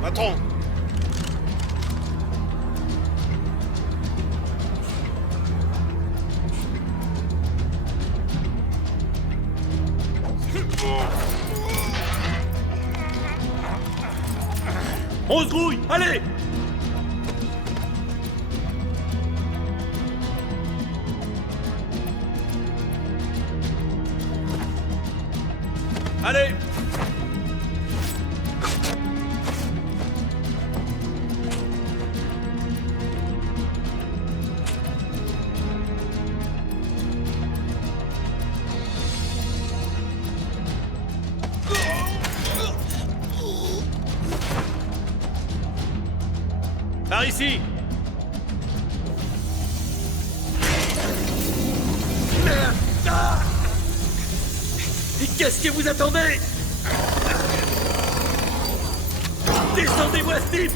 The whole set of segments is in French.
Patron! On se grouille, allez! Allez! Par ici! Merde! Ah! Et qu'est-ce que vous attendez? Descendez-moi, Steve!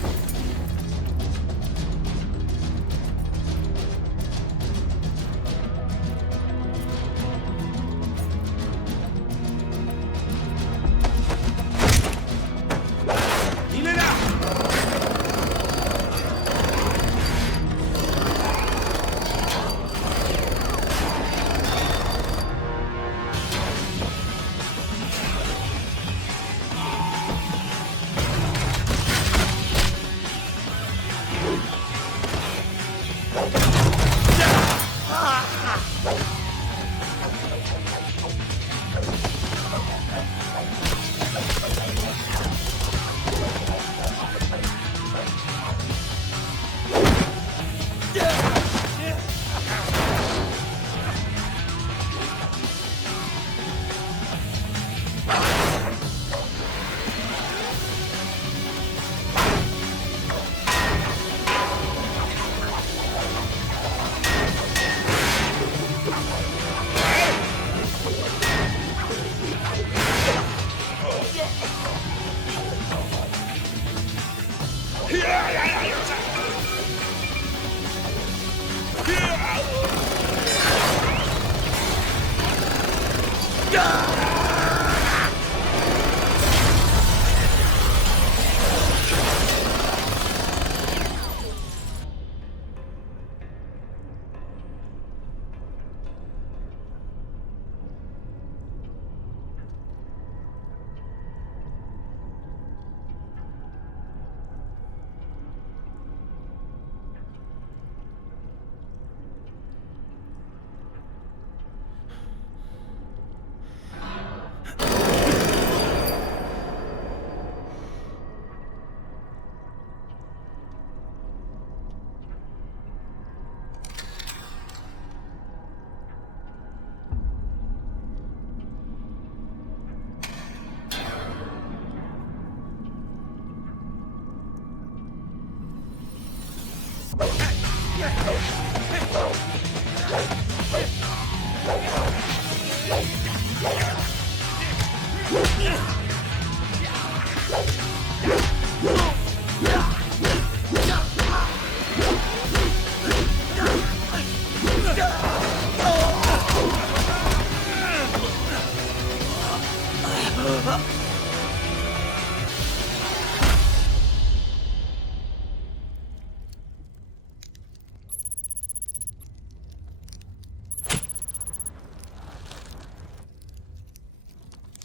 Il est là!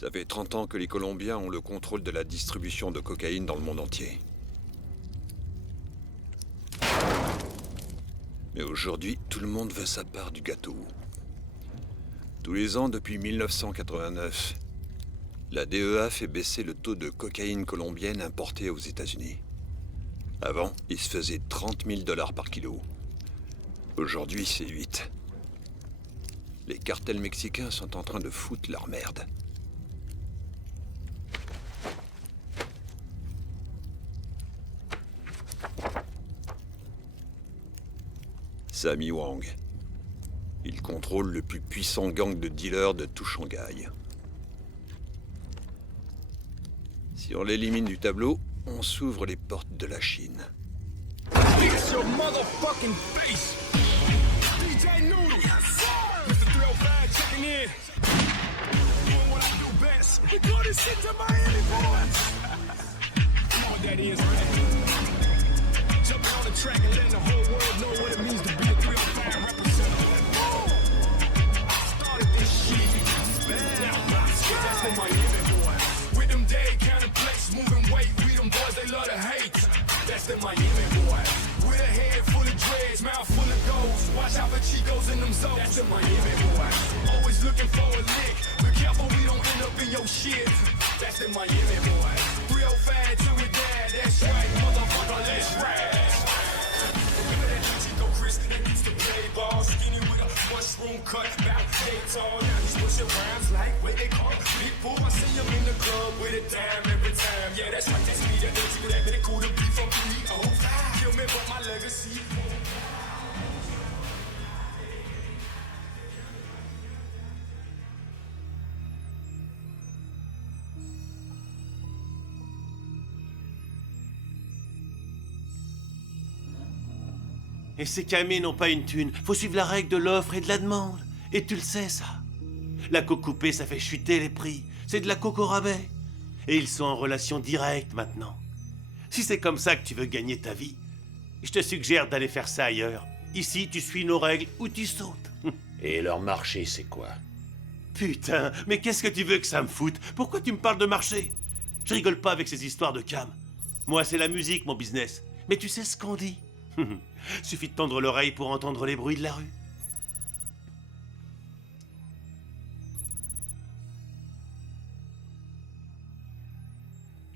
Ça fait 30 ans que les Colombiens ont le contrôle de la distribution de cocaïne dans le monde entier. Mais aujourd'hui, tout le monde veut sa part du gâteau. Tous les ans, depuis 1989, la DEA fait baisser le taux de cocaïne colombienne importée aux États-Unis. Avant, il se faisait 30 000 $ par kilo. Aujourd'hui, c'est 8. Les cartels mexicains sont en train de foutre leur merde. Sammy Wang. Il contrôle le plus puissant gang de dealers de tout Shanghai. Si on l'élimine du tableau, on s'ouvre les portes de la Chine. Fix your motherfucking face. DJ Noodle. Mr. 305 checking in. Doing what I do best. We do this shit to Miami, boys. Come on, that is right. Jumping on the track and letting the whole world know what it means to be a 305 representative. I started this shit. Now, that's the Miami boys. With them day counting plates, moving weight. We them boys, they love to hate. That's the Miami boys. With a head full of dreads, mouth full of goals. Watch out for Chicos in them zones. That's the Miami boys. Always looking for a lick. Be careful we don't end up in your shit. That's the Miami boys. 305 till we die. That's right, motherfucker, let's ride. Remember that Chico Chris that used to play ball, skinny with a mushroom cut, about head tall. Now he's pushing rhymes like what they call big fool. I see him in the club with a dime every time. Yeah, that's right, that's me. That dirty with that bit of cool to be from PO. Kill me for my legacy. Et ces camés n'ont pas une thune. Faut suivre la règle de l'offre et de la demande. Et tu le sais, ça. La coke coupée, ça fait chuter les prix. C'est de la coke au rabais. Et ils sont en relation directe maintenant. Si c'est comme ça que tu veux gagner ta vie, je te suggère d'aller faire ça ailleurs. Ici, tu suis nos règles ou tu sautes. Et leur marché, c'est quoi? Putain, mais qu'est-ce que tu veux que ça me foute? Pourquoi tu me parles de marché? Je rigole pas avec ces histoires de cam. Moi, c'est la musique, mon business. Mais tu sais ce qu'on dit. Suffit de tendre l'oreille pour entendre les bruits de la rue.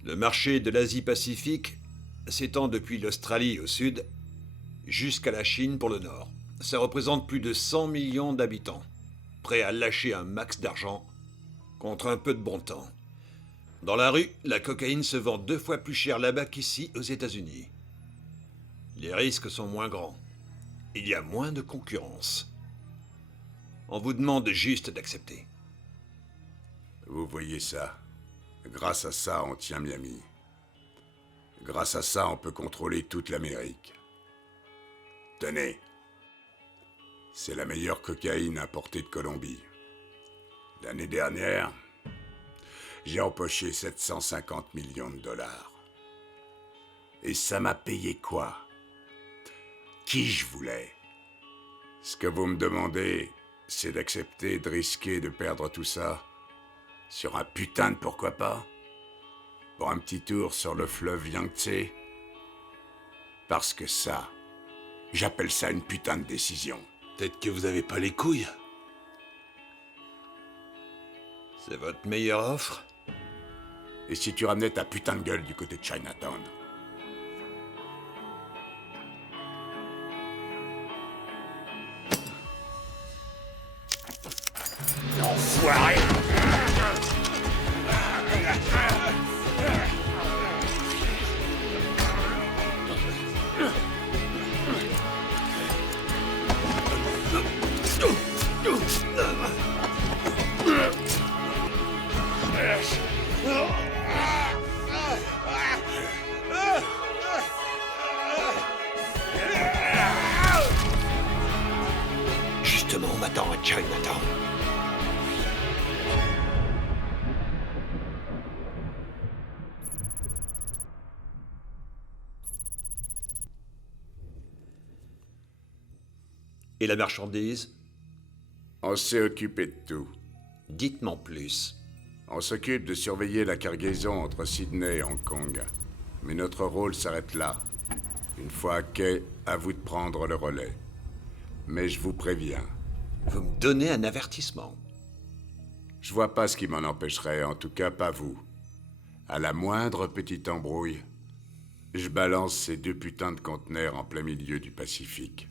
Le marché de l'Asie-Pacifique s'étend depuis l'Australie au sud jusqu'à la Chine pour le nord. Ça représente plus de 100 millions d'habitants, prêts à lâcher un max d'argent contre un peu de bon temps. Dans la rue, la cocaïne se vend 2 fois plus cher là-bas qu'ici aux États-Unis. Les risques sont moins grands. Il y a moins de concurrence. On vous demande juste d'accepter. Vous voyez ça? Grâce à ça, on tient Miami. Grâce à ça, on peut contrôler toute l'Amérique. Tenez. C'est la meilleure cocaïne importée de Colombie. L'année dernière, j'ai empoché 750 millions de dollars. Et ça m'a payé quoi? Qui je voulais. Ce que vous me demandez, c'est d'accepter de risquer de perdre tout ça sur un putain de pourquoi pas? Pour un petit tour sur le fleuve Yangtze? Parce que ça, j'appelle ça une putain de décision. Peut-être que vous avez pas les couilles. C'est votre meilleure offre? Et si tu ramenais ta putain de gueule du côté de Chinatown? Enfoiré! Justement, on m'attend à Chinatown. Et la marchandise? On s'est occupé de tout. Dites-moi plus. On s'occupe de surveiller la cargaison entre Sydney et Hong Kong. Mais notre rôle s'arrête là. Une fois à quai, à vous de prendre le relais. Mais je vous préviens, Vous me donnez un avertissement. je vois pas ce qui m'en empêcherait, en tout cas pas vous. À la moindre petite embrouille, je balance ces 2 putains de conteneurs en plein milieu du Pacifique.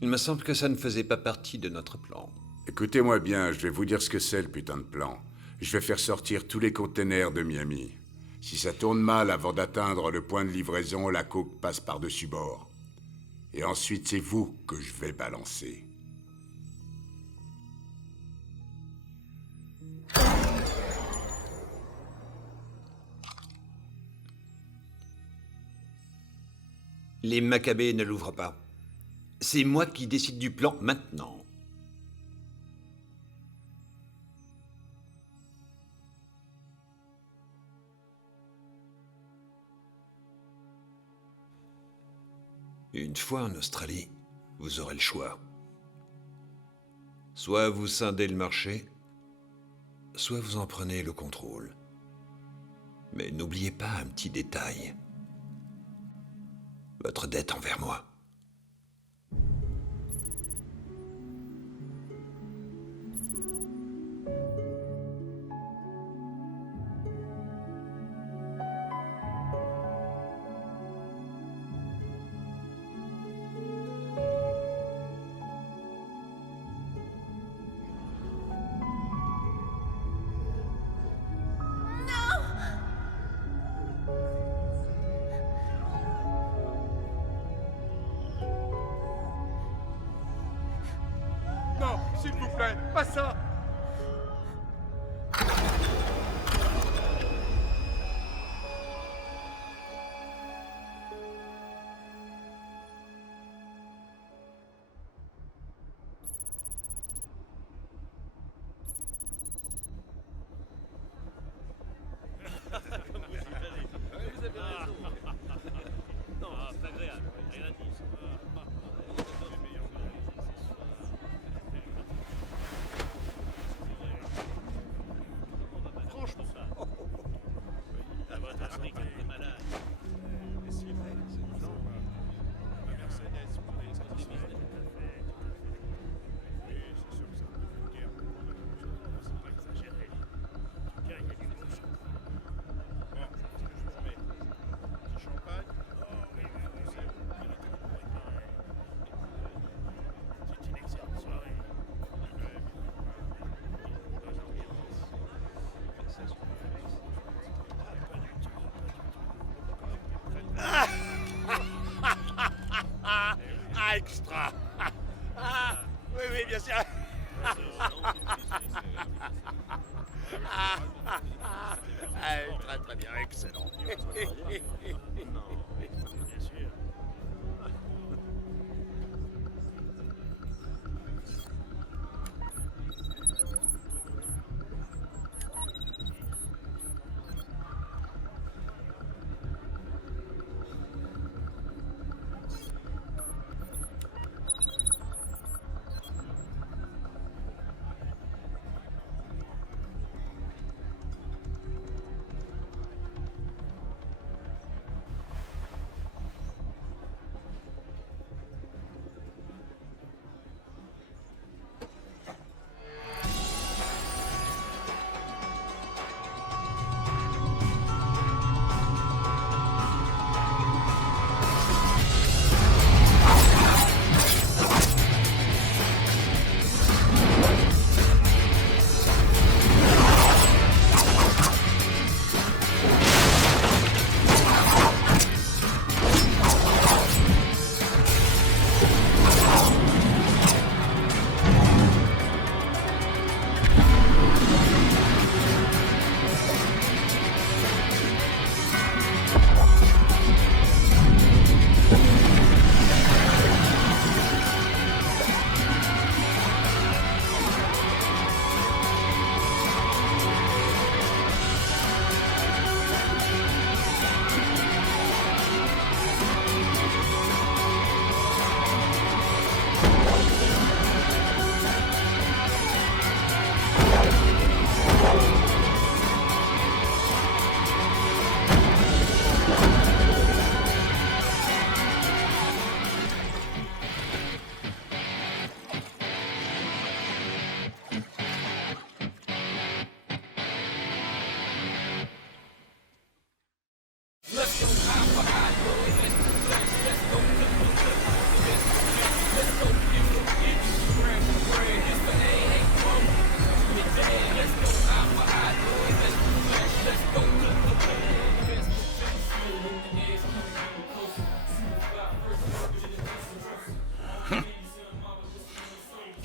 Il me semble que ça ne faisait pas partie de notre plan. Écoutez-moi bien, je vais vous dire ce que c'est le putain de plan. Je vais faire sortir tous les containers de Miami. Si ça tourne mal avant d'atteindre le point de livraison, la coke passe par-dessus bord. Et ensuite, c'est vous que je vais balancer. Les Maccabées ne l'ouvrent pas. C'est moi qui décide du plan maintenant. Une fois en Australie, vous aurez le choix. Soit vous scindez le marché, soit vous en prenez le contrôle. Mais n'oubliez pas un petit détail. Votre dette envers moi. Non, s'il vous plaît, pas ça. Ah, extra. Ah, oui, oui, bien sûr. Ah, très, très bien, excellent.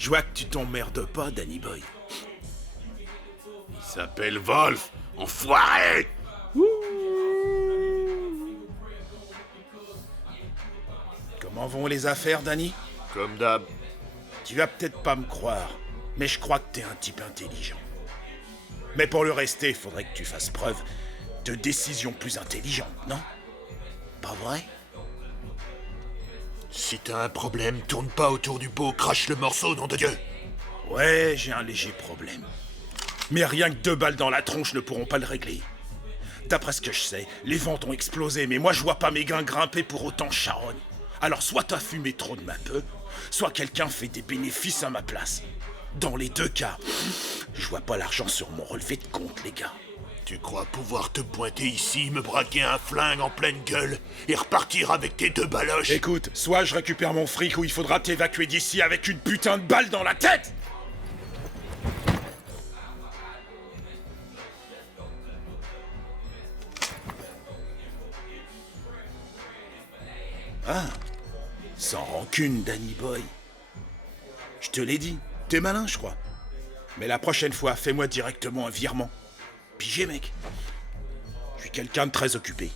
Je vois que tu t'emmerdes pas, Danny Boy. Il s'appelle Wolf, enfoiré! Comment vont les affaires, Danny? Comme d'hab. Tu vas peut-être pas me croire, mais je crois que t'es un type intelligent. Mais pour le rester, il faudrait que tu fasses preuve de décision plus intelligente, non? Pas vrai? Si t'as un problème, tourne pas autour du pot, crache le morceau, nom de Dieu. Ouais, j'ai un léger problème. Mais rien que 2 balles dans la tronche ne pourront pas le régler. D'après ce que je sais, les ventes ont explosé, mais moi je vois pas mes gains grimper pour autant charogne. Alors soit t'as fumé trop de ma peu, soit quelqu'un fait des bénéfices à ma place. Dans les 2 cas, je vois pas l'argent sur mon relevé de compte, les gars. Tu crois pouvoir te pointer ici, me braquer un flingue en pleine gueule et repartir avec tes 2 baloches? Écoute, soit je récupère mon fric ou il faudra t'évacuer d'ici avec une putain de balle dans la tête! Ah, sans rancune, Danny Boy. Je te l'ai dit, t'es malin, je crois. Mais la prochaine fois, fais-moi directement un virement. Pigé, mec. Je suis quelqu'un de très occupé.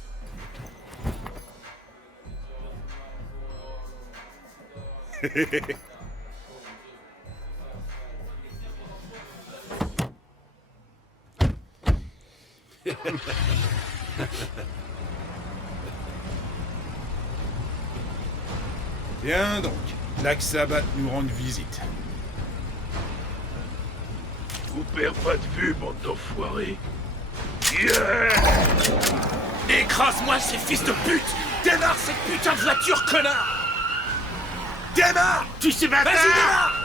Bien donc, l'Axabat nous rend visite. Vous perd pas de vue, bande d'enfoirés. Écrase-moi ces fils de pute! Démarre cette putain de voiture, connard! Démarre! Tu sais bâtard! Vas-y, démarre!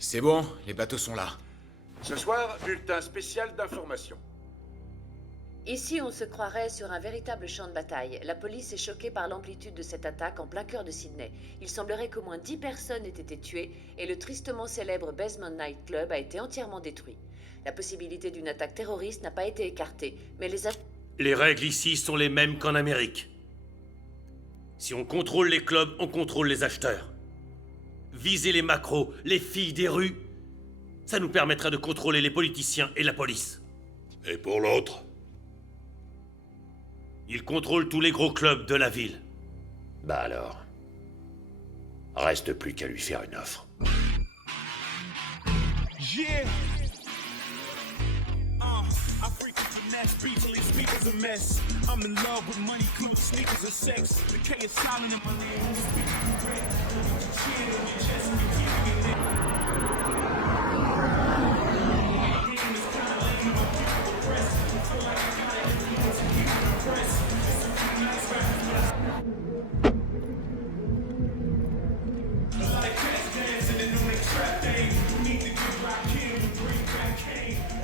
C'est bon, les bateaux sont là. Ce soir, bulletin spécial d'information. Ici, on se croirait sur un véritable champ de bataille. La police est choquée par l'amplitude de cette attaque en plein cœur de Sydney. Il semblerait qu'au moins 10 personnes aient été tuées et le tristement célèbre Basement Night Club a été entièrement détruit. La possibilité d'une attaque terroriste n'a pas été écartée, mais Les règles ici sont les mêmes qu'en Amérique. Si on contrôle les clubs, on contrôle les acheteurs. Viser les macros, les filles des rues, ça nous permettrait de contrôler les politiciens et la police. Et pour l'autre? Ils contrôlent tous les gros clubs de la ville. Bah alors... Reste plus qu'à lui faire une offre. Yeah. I frequently mess people, these people's a mess. I'm in love with money, clothes, sneakers, and sex. The K is silent in my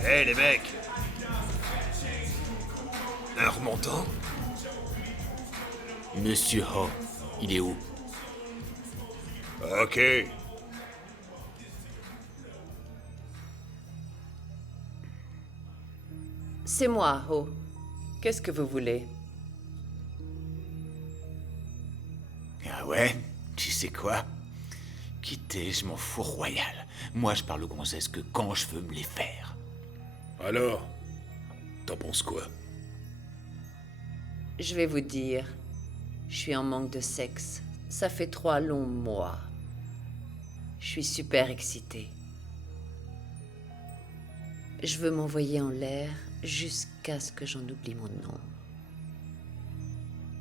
Hé les mecs! Un remontant? Monsieur Ho, il est où? Ok. C'est moi, Ho. Qu'est-ce que vous voulez? Ah ouais? Tu sais quoi? Quittez, je m'en fous royal. Moi, je parle aux gonzesses que quand je veux me les faire. Alors, t'en penses quoi? Je vais vous dire, je suis en manque de sexe. Ça fait 3 longs mois. Je suis super excitée. Je veux m'envoyer en l'air jusqu'à ce que j'en oublie mon nom.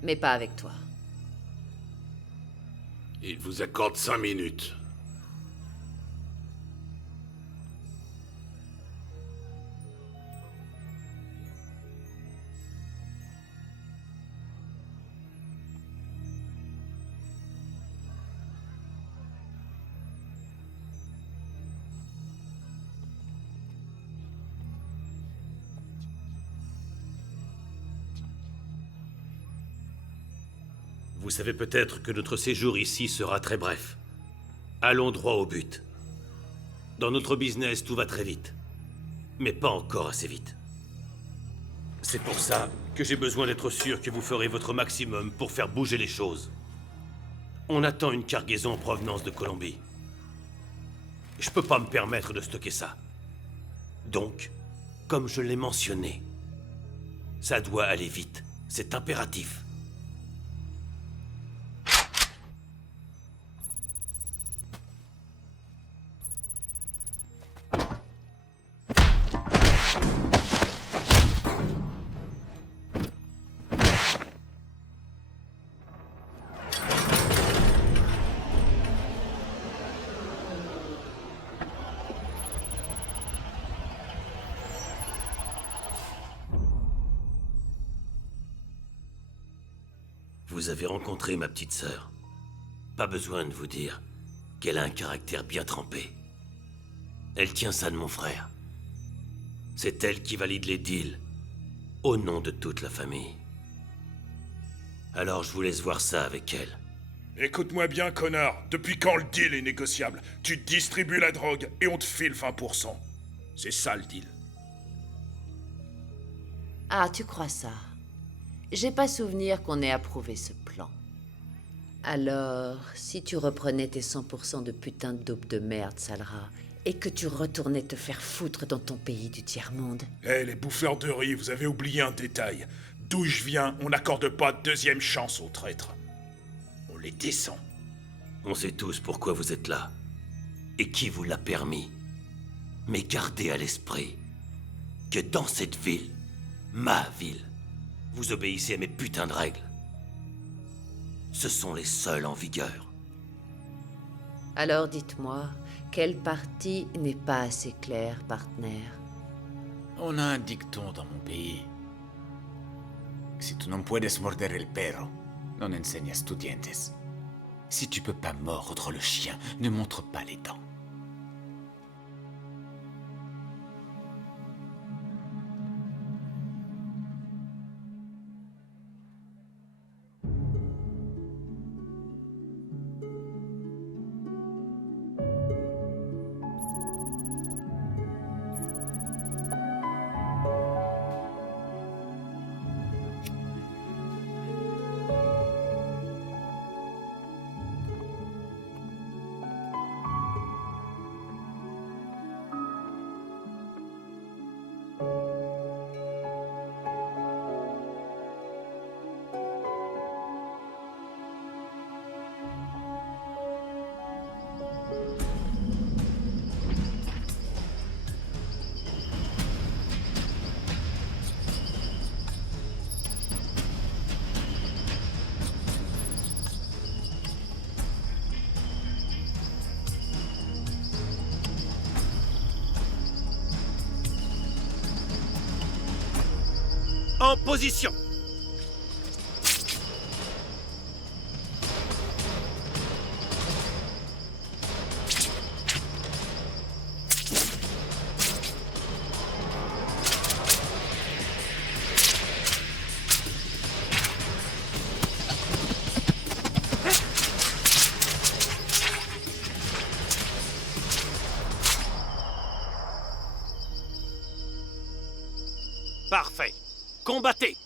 Mais pas avec toi. Il vous accorde 5 minutes. Vous savez peut-être que notre séjour ici sera très bref. Allons droit au but. Dans notre business, tout va très vite. Mais pas encore assez vite. C'est pour ça que j'ai besoin d'être sûr que vous ferez votre maximum pour faire bouger les choses. On attend une cargaison en provenance de Colombie. Je peux pas me permettre de stocker ça. Donc, comme je l'ai mentionné, ça doit aller vite. C'est impératif. Vous avez rencontré ma petite sœur. Pas besoin de vous dire qu'elle a un caractère bien trempé. Elle tient ça de mon frère. C'est elle qui valide les deals, au nom de toute la famille. Alors je vous laisse voir ça avec elle. Écoute-moi bien, connard. Depuis quand le deal est négociable? Tu distribues la drogue et on te file 20%. C'est ça le deal. Ah, tu crois ça? J'ai pas souvenir qu'on ait approuvé ce plan. Alors, si tu reprenais tes 100% de putain de dope de merde, Salra, et que tu retournais te faire foutre dans ton pays du tiers-monde... Eh, les bouffeurs de riz, vous avez oublié un détail. D'où je viens, on n'accorde pas de deuxième chance aux traîtres. On les descend. On sait tous pourquoi vous êtes là. Et qui vous l'a permis. Mais gardez à l'esprit que dans cette ville, ma ville, vous obéissez à mes putains de règles. Ce sont les seules en vigueur. Alors dites-moi, quelle partie n'est pas assez claire, partenaire? On a un dicton dans mon pays. Si tu no puedes morder el perro, non enseñas tus dientes. Si tu peux pas mordre le chien, ne montre pas les dents. En position! Parfait. Combattez!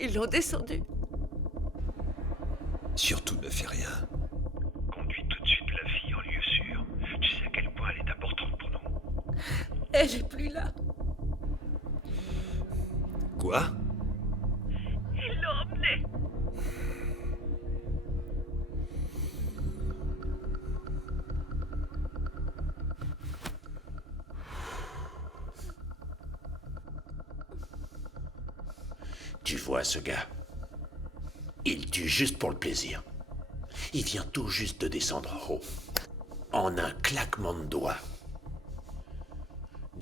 Ils l'ont descendu. Surtout ne fais rien. Conduis tout de suite la fille en lieu sûr. Tu sais à quel point elle est importante pour nous. Elle est plus là. Quoi? Ils l'ont emmenée. Tu vois ce gars? Il tue juste pour le plaisir. Il vient tout juste de descendre en haut. En un claquement de doigts.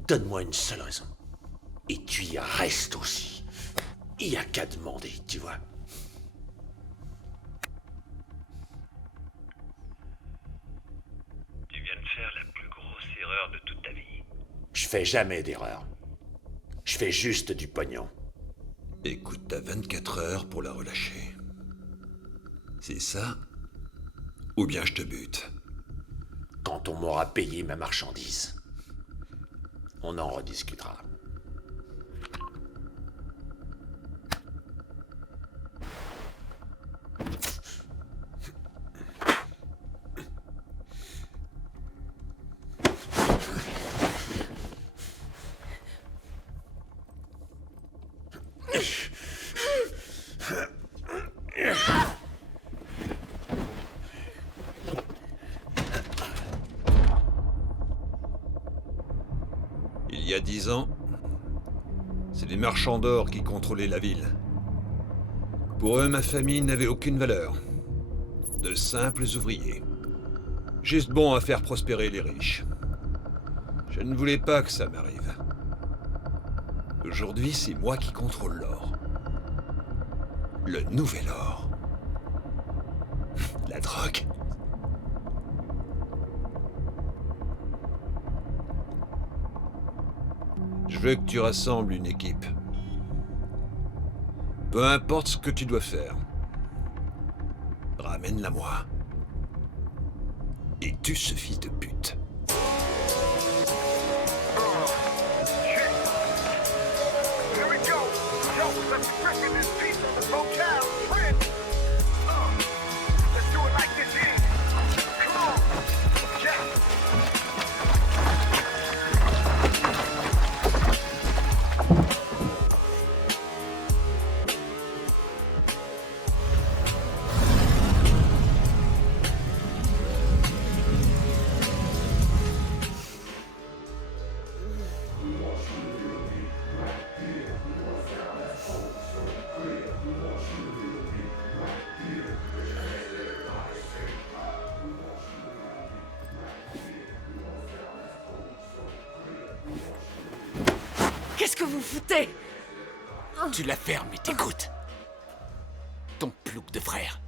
Donne-moi une seule raison. Et tu y restes aussi. Il n'y a qu'à demander, tu vois. Tu viens de faire la plus grosse erreur de toute ta vie. Je fais jamais d'erreur. Je fais juste du pognon. Écoute, t'as 24 heures pour la relâcher. C'est ça? Ou bien je te bute. Quand on m'aura payé ma marchandise, on en rediscutera. Il y a 10 ans, c'est les marchands d'or qui contrôlaient la ville. Pour eux, ma famille n'avait aucune valeur. De simples ouvriers. Juste bons à faire prospérer les riches. Je ne voulais pas que ça m'arrive. Aujourd'hui, c'est moi qui contrôle l'or. Le nouvel or. La drogue. Je veux que tu rassembles une équipe. Peu importe ce que tu dois faire. Ramène-la moi. Et tue ce fils de pute. Here we go. Yo, let's break this piece of the locale. Friend. Let's do it like this here. Come on. Yeah. Qu'est-ce que vous foutez? Tu la fermes et t'écoutes. Ton plouc de frère.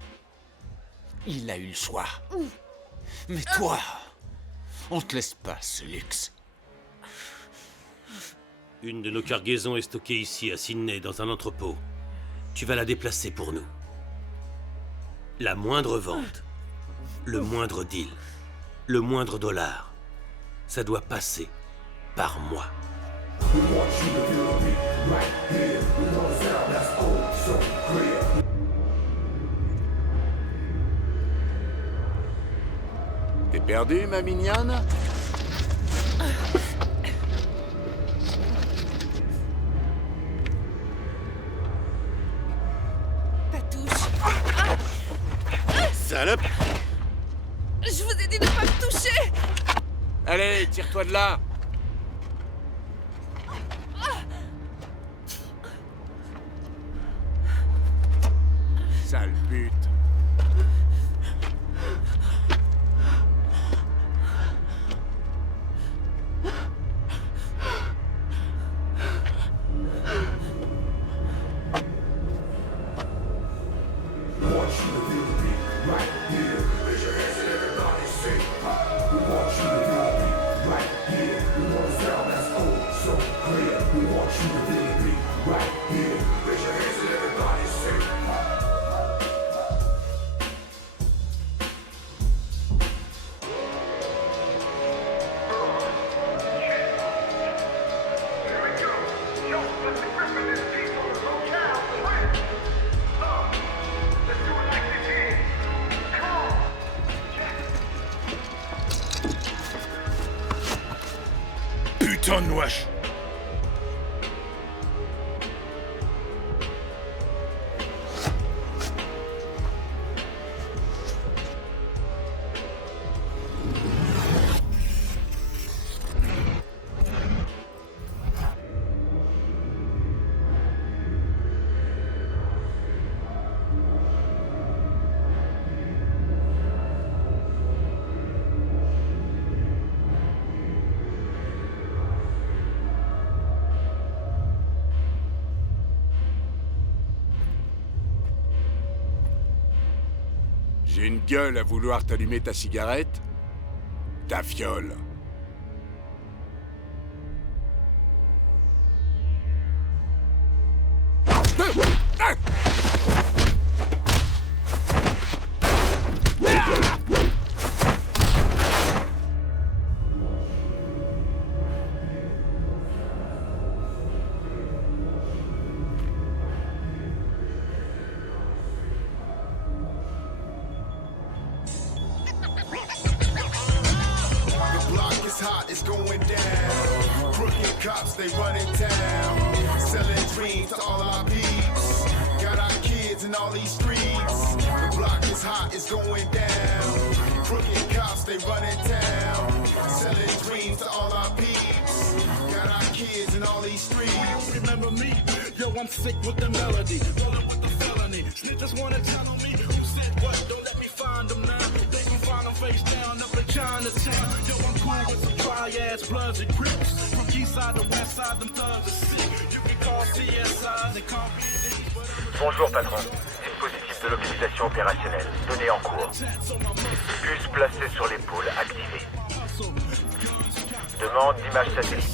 Il a eu le choix. Mais toi, on te laisse pas ce luxe. Une de nos cargaisons est stockée ici, à Sydney, dans un entrepôt. Tu vas la déplacer pour nous. La moindre vente, le moindre deal, le moindre dollar, ça doit passer par moi. T'es perdu, ma mignonne? Ta touche. Salope! Je vous ai dit de pas me toucher. Allez, tire-toi de là. Sale pute! Yo, let's break this piece of the locale. Friend. putain de wesh. J'ai une gueule à vouloir t'allumer ta cigarette? Ta fiole. It's going down. Crooked cops, they running town. Selling dreams to all our peeps. Got our kids in all these streets. The block is hot, it's going down. Crooked cops, they running town. Selling dreams to all our peeps. Got our kids in all these streets. Remember me? Yo, I'm sick with the melody. Rolling with the felony. Snitches wanna tell on me. Who said what? Don't let me find them now. They can find them face down up in Chinatown. Yo, I'm cool with some dry-ass bloods and crips. From east side to west side, them thugs are sick. You can call CSI, they call me. Bonjour patron, dispositif de localisation opérationnelle, données en cours. Bus placé sur l'épaule, activé. Demande d'image satellite.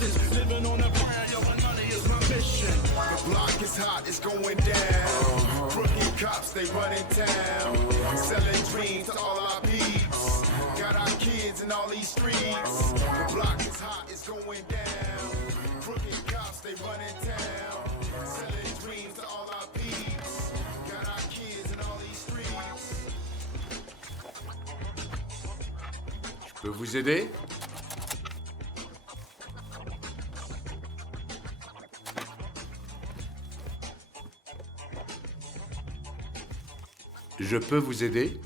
The block is hot, it's going down. Crooked cops, they running town. Selling dreams to all our peeps. Got our kids in all these streets. The block is hot, it's going down. Crooked cops, they running town. Selling dreams to all our peeps. Got our kids in all these streets. Je peux vous aider? Je peux vous aider?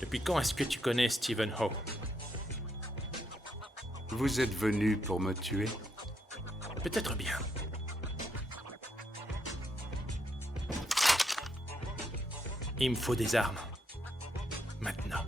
Depuis quand est-ce que tu connais Stephen Ho? Vous êtes venu pour me tuer? Peut-être bien. Il me faut des armes. Maintenant.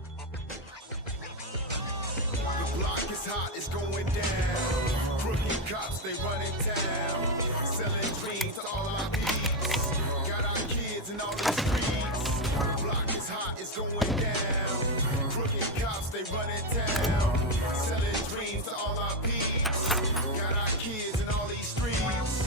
The block is hot, it's going down. Crooked cops, they running town. Selling dreams to all our peeps. Got our kids in all the streets. The block is hot, it's going down. Crooked cops, they running town. Selling dreams to all our peeps. Got our kids in all these streets.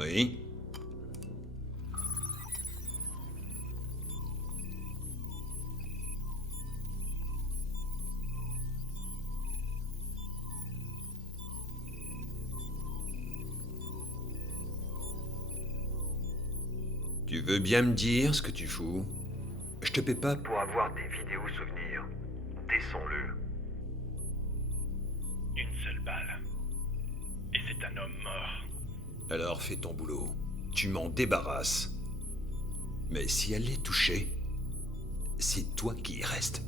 Oui. Tu veux bien me dire ce que tu fous? Je te paie pas Pour avoir des vidéos souvenirs, descends-le. Une seule balle. Et c'est un homme mort. Alors fais ton boulot. Tu m'en débarrasses. Mais si elle est touchée, c'est toi qui y restes.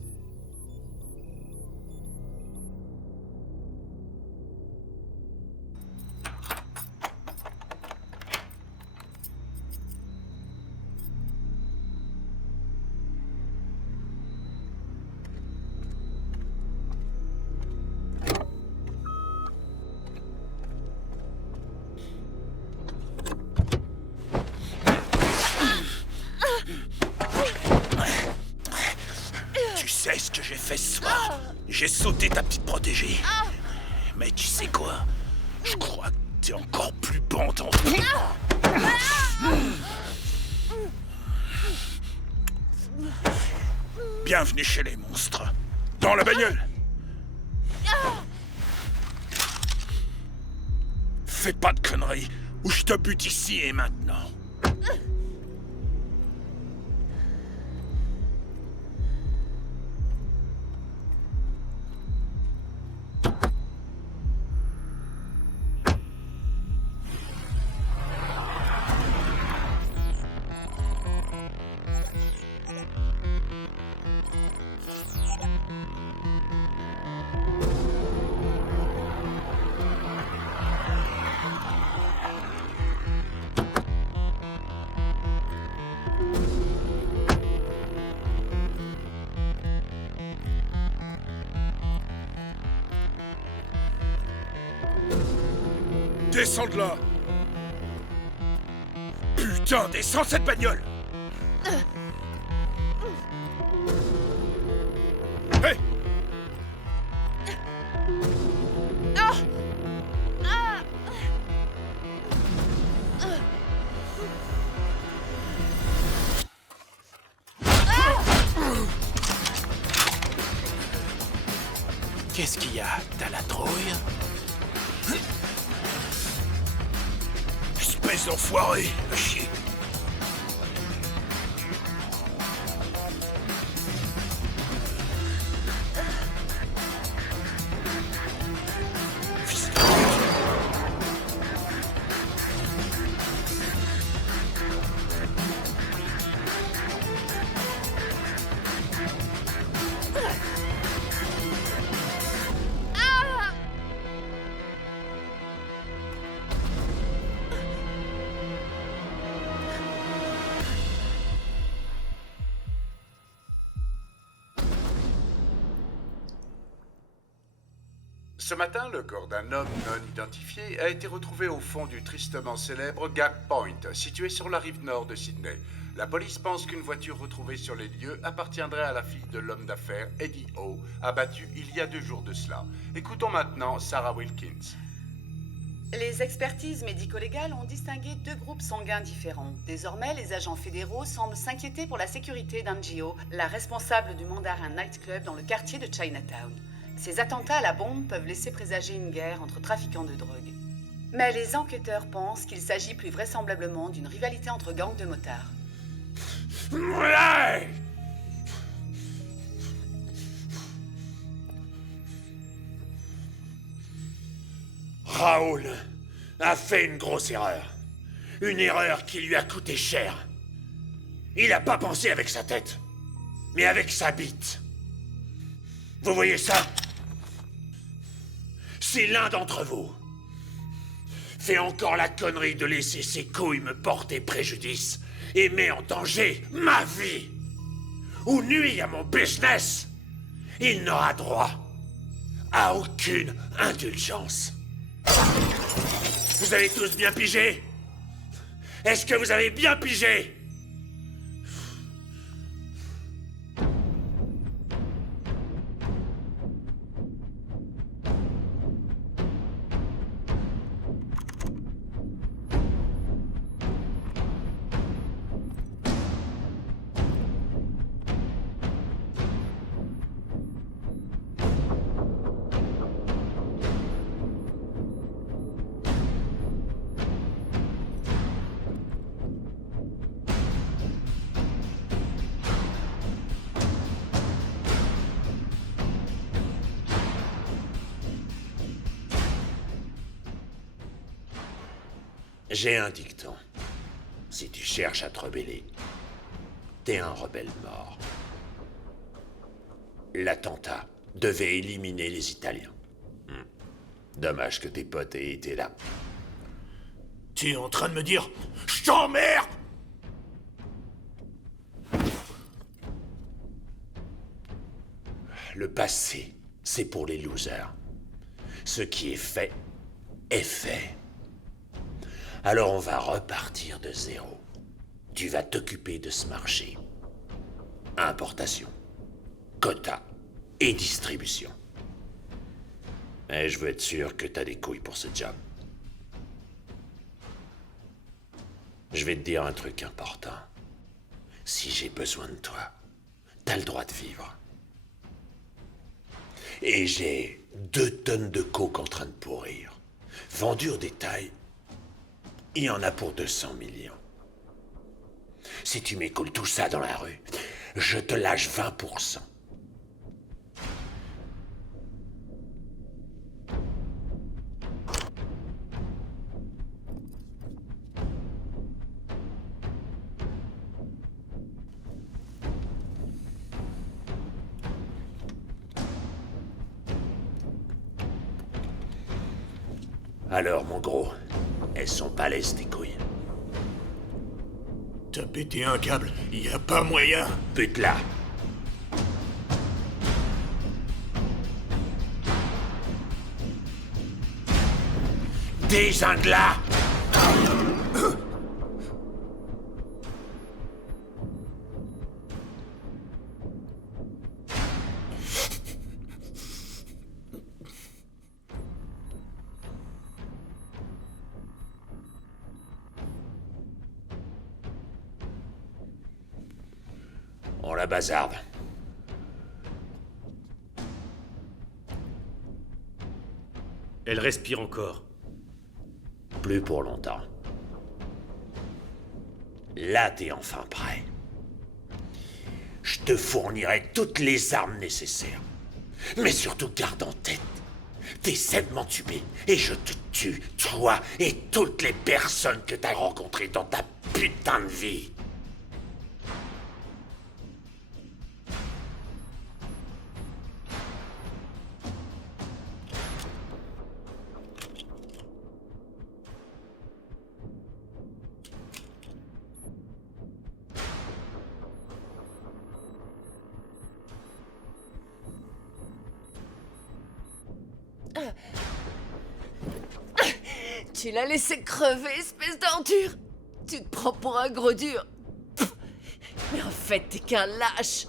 Tu sais ce que j'ai fait ce soir? J'ai sauté ta petite protégée. Mais tu sais quoi? Je crois que t'es encore plus bandant. Bienvenue chez les monstres. Dans la bagnole. Fais pas de conneries, ou je te bute ici et maintenant. Descends de là! Putain, descends de cette bagnole! Hé! Qu'est-ce qu'il y a? T'as la trouille? Espèce d'enfoiré, à chier. Ce matin, le corps d'un homme non identifié a été retrouvé au fond du tristement célèbre Gap Point, situé sur la rive nord de Sydney. La police pense qu'une voiture retrouvée sur les lieux appartiendrait à la fille de l'homme d'affaires Eddie O, abattu il y a 2 jours de cela. Écoutons maintenant Sarah Wilkins. Les expertises médico-légales ont distingué 2 groupes sanguins différents. Désormais, les agents fédéraux semblent s'inquiéter pour la sécurité d'Angie-O, la responsable du Mandarin Nightclub dans le quartier de Chinatown. Ces attentats à la bombe peuvent laisser présager une guerre entre trafiquants de drogue. Mais les enquêteurs pensent qu'il s'agit plus vraisemblablement d'une rivalité entre gangs de motards. Ouais! Raoul a fait une grosse erreur. Une erreur qui lui a coûté cher. Il n'a pas pensé avec sa tête, mais avec sa bite. Vous voyez ça? Si l'un d'entre vous fait encore la connerie de laisser ses couilles me porter préjudice et met en danger ma vie ou nuit à mon business, il n'aura droit à aucune indulgence. Vous avez tous bien pigé? Est-ce que vous avez bien pigé? J'ai un dicton. Si tu cherches à te rebeller, t'es un rebelle mort. L'attentat devait éliminer les Italiens. Dommage que tes potes aient été là. Tu es en train de me dire « Je t'emmerde !» Le passé, c'est pour les losers. Ce qui est fait. Alors on va repartir de zéro. Tu vas t'occuper de ce marché. Importation, quota et distribution. Et je veux être sûr que t'as des couilles pour ce job. Je vais te dire un truc important. Si j'ai besoin de toi, t'as le droit de vivre. Et j'ai 2 tonnes de coke en train de pourrir. Vendu au détail, il y en a pour 200 millions. Si tu m'écoules tout ça dans la rue, je te lâche 20%. Alors, mon gros, elles sont balèzes tes couilles. T'as pété un câble, y a pas moyen. Pute-la. Dégingla. On la bazarde. Elle respire encore. Plus pour longtemps. Là, t'es enfin prêt. Je te fournirai toutes les armes nécessaires. Mais surtout, garde en tête. T'essaies de m'entuber et je te tue, toi et toutes les personnes que t'as rencontrées dans ta putain de vie. Tu l'as laissé crever, espèce d'ordure. Tu te prends pour un gros dur. Pff. Mais en fait, t'es qu'un lâche.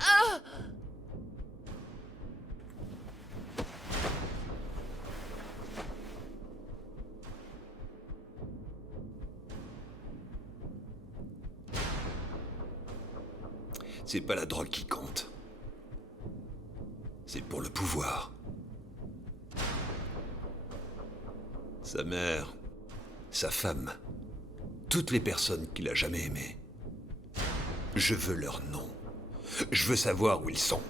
Ah! C'est pas la drogue qui compte. C'est pour le pouvoir. Sa mère, sa femme, toutes les personnes qu'il a jamais aimées. Je veux leur nom. Je veux savoir où ils sont.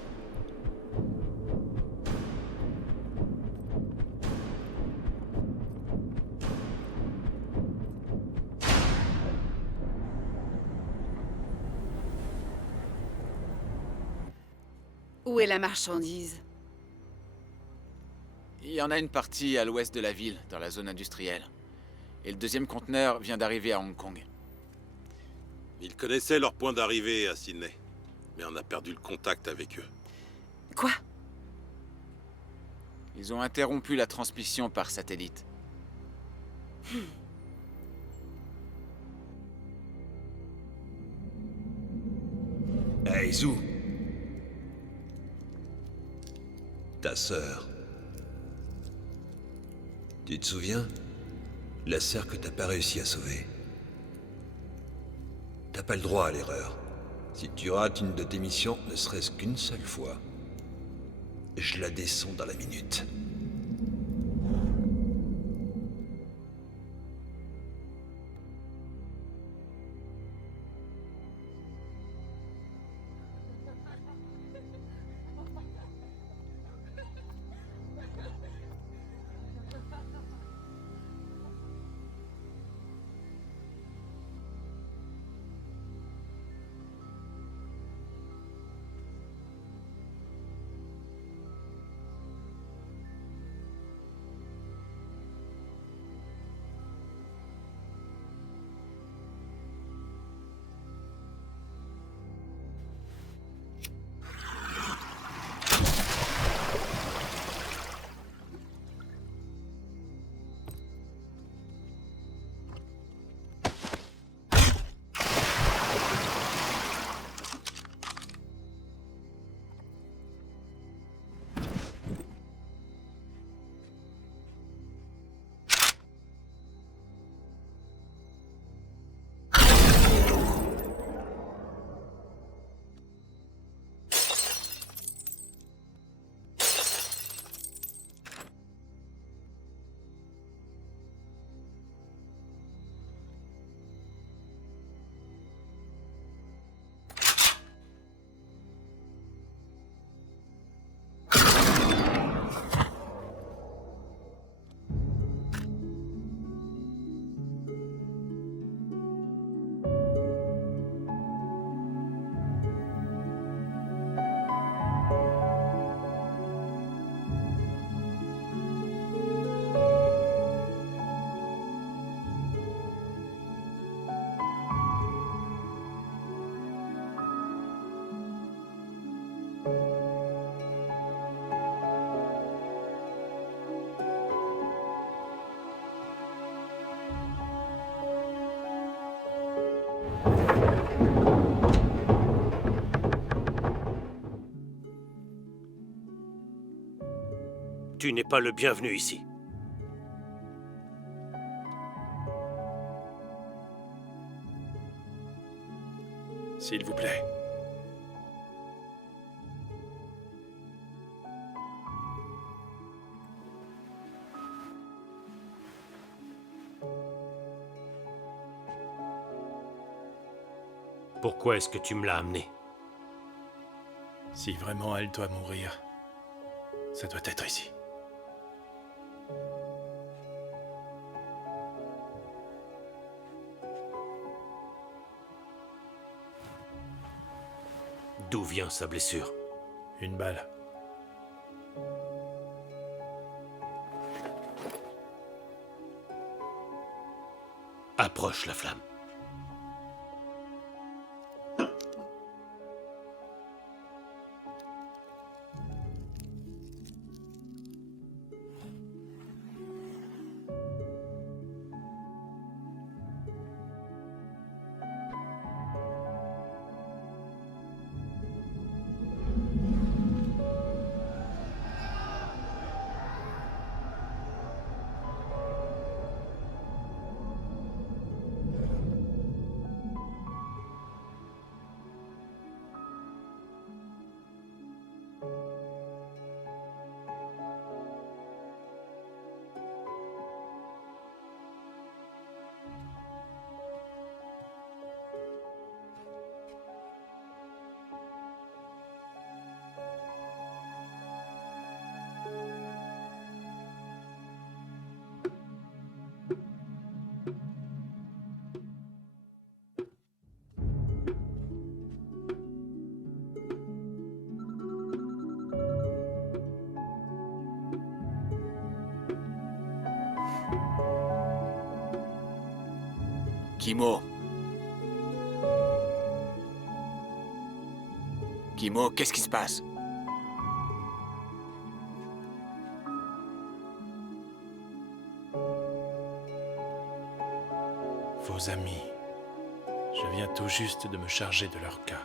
Où est la marchandise? Il y en a une partie à l'ouest de la ville, dans la zone industrielle. Et le deuxième conteneur vient d'arriver à Hong Kong. Ils connaissaient leur point d'arrivée à Sydney, mais on a perdu le contact avec eux. Quoi? Ils ont interrompu la transmission par satellite. Hey, Zou. Ta sœur. Tu te souviens? La sœur que t'as pas réussi à sauver. T'as pas le droit à l'erreur. Si tu rates une de tes missions, ne serait-ce qu'une seule fois, je la descends dans la minute. Tu n'es pas le bienvenu ici. S'il vous plaît. Pourquoi est-ce que tu me l'as amené? Si vraiment elle doit mourir, ça doit être ici. D'où vient sa blessure? Une balle. Approche la flamme. Kimo. Kimo, qu'est-ce qui se passe? Vos amis. Je viens tout juste de me charger de leur cas.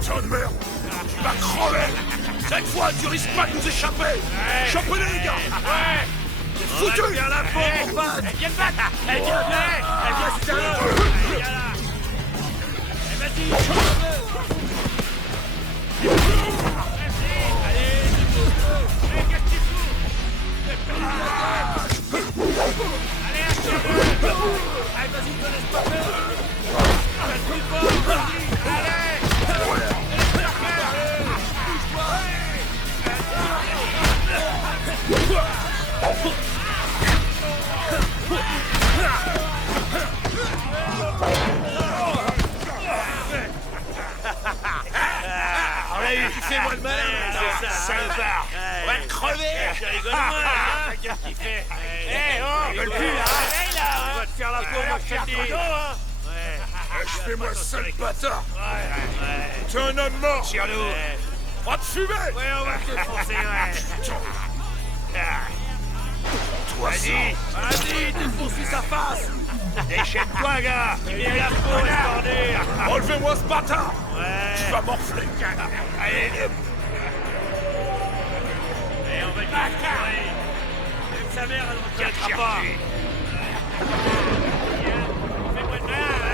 Putain de merde! Tu vas crever! Cette fois, tu risques pas de nous échapper! Chopez-les, les gars! Ouais! Foutu! Viens la peau, mon pote! Elle vient de battre! Elle vient de battre! Elle vient, c'est un homme! Viens là! Eh, vas-y! Allez, qu'est-ce que tu fous? Allez, achète-le! Allez, vas-y, te laisse pas faire! Allez, plus fort, vas-y! Allez! On l'a eu, fais-moi le malin, salopard! On va te crever! Tu rigoles moins, hein? Qu'est-ce qu'il fait? Eh, oh, rigole plus, là! Réveille, là! On va te faire la peau, moi, je te le dis! Fais-moi sale bâtard! T'es un homme mort! Tire-nous! Va te fumer! Ouais, on va te défoncer, ouais! Toi, Vas-y! Vas-y, défonce-lui sa face! Déchaîne-toi, gars! Tu viens la peau, bordel! Enlevez-moi ce bâtard! Ouais! Tu vas morfler! Allez, bâtard! Même sa mère, elle ne Viens reconnaîtra te pas. chercher. Fais-moi de mal,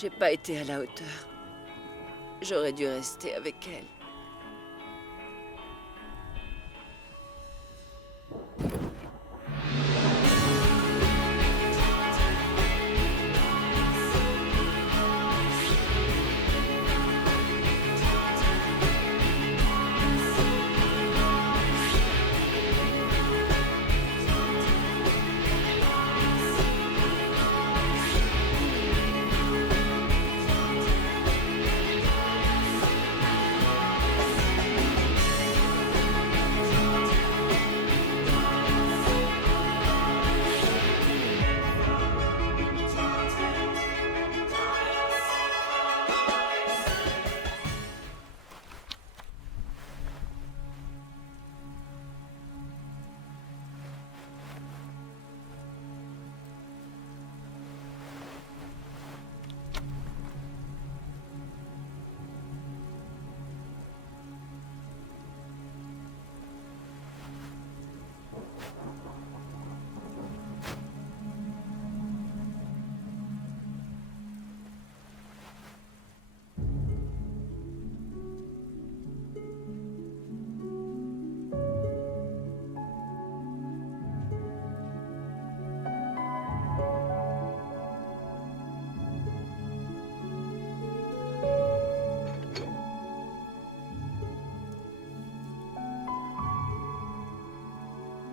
J'ai pas été à la hauteur. J'aurais dû rester avec elle.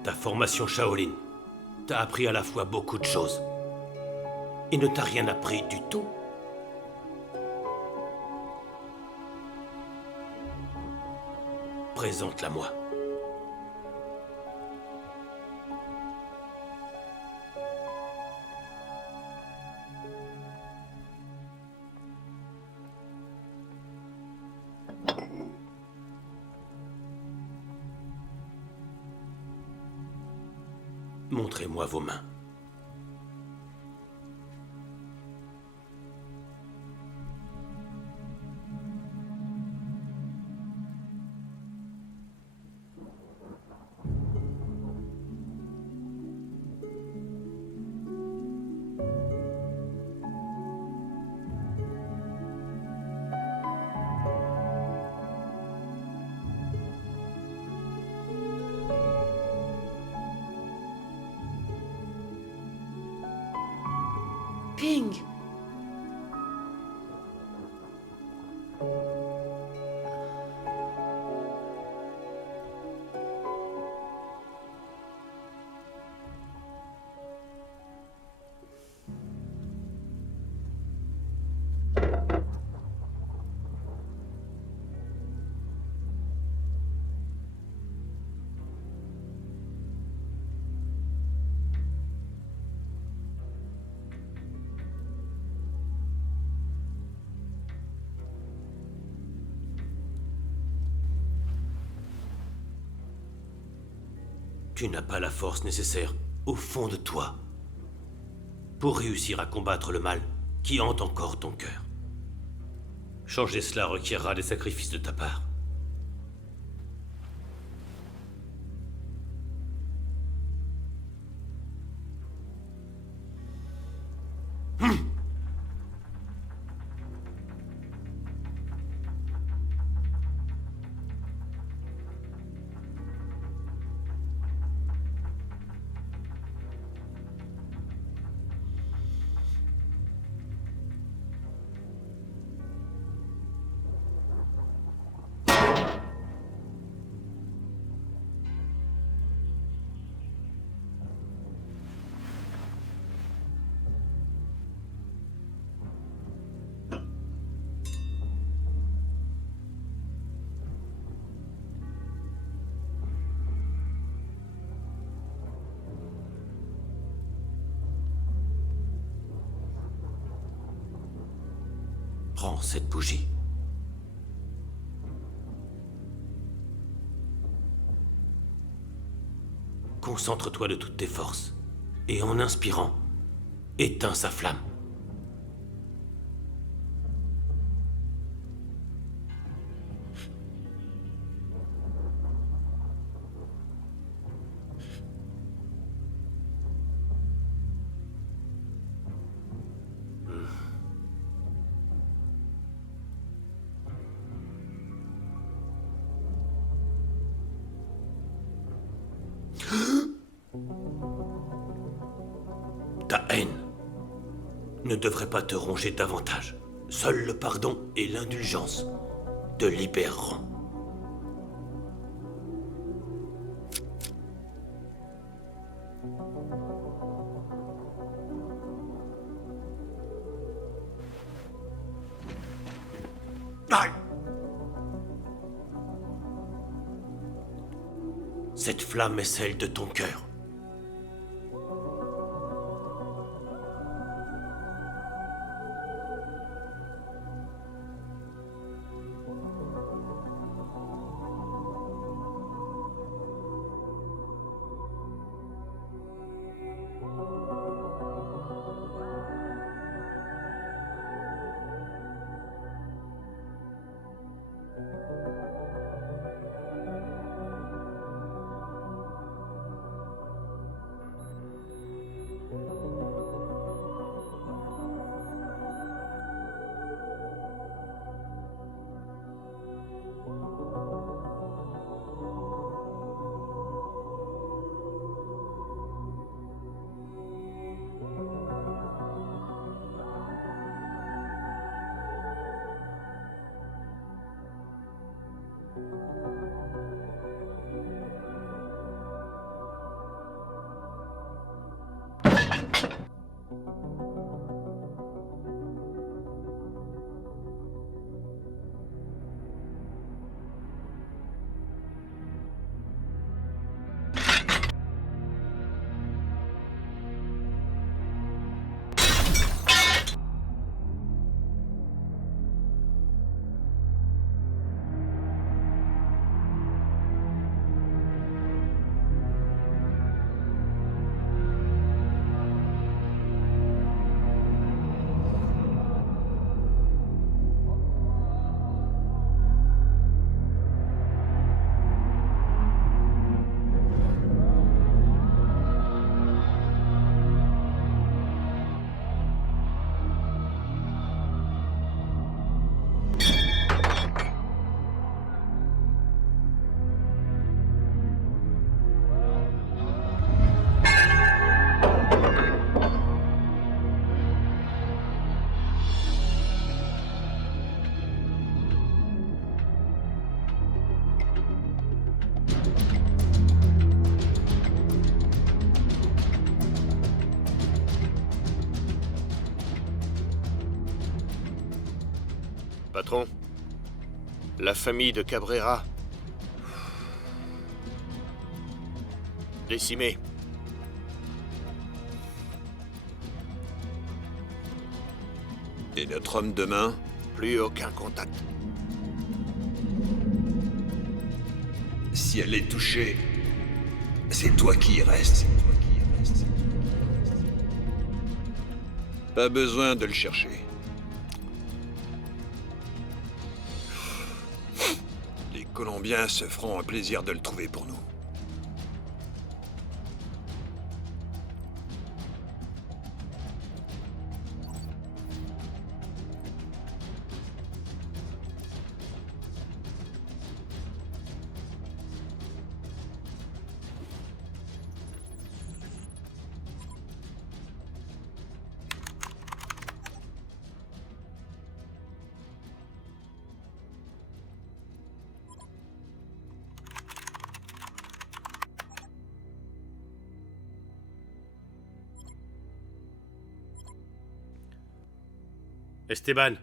Ta formation Shaolin t'a appris à la fois beaucoup de choses et ne t'a rien appris du tout. Présente-la-moi. Montrez-moi vos mains. Ping! Tu n'as pas la force nécessaire au fond de toi pour réussir à combattre le mal qui hante encore ton cœur. Changer cela requierra des sacrifices de ta part. Prends cette bougie. Concentre-toi de toutes tes forces. Et en inspirant, éteins sa flamme. Ta haine ne devrait pas te ronger davantage. Seul le pardon et l'indulgence te libéreront. Cette flamme est celle de ton cœur. Patron, la famille de Cabrera... décimée. Et notre homme de main? Plus aucun contact. Si elle est touchée, c'est toi qui y restes. Pas besoin de le chercher. Les Colombiens se feront un plaisir de le trouver pour nous. Esteban.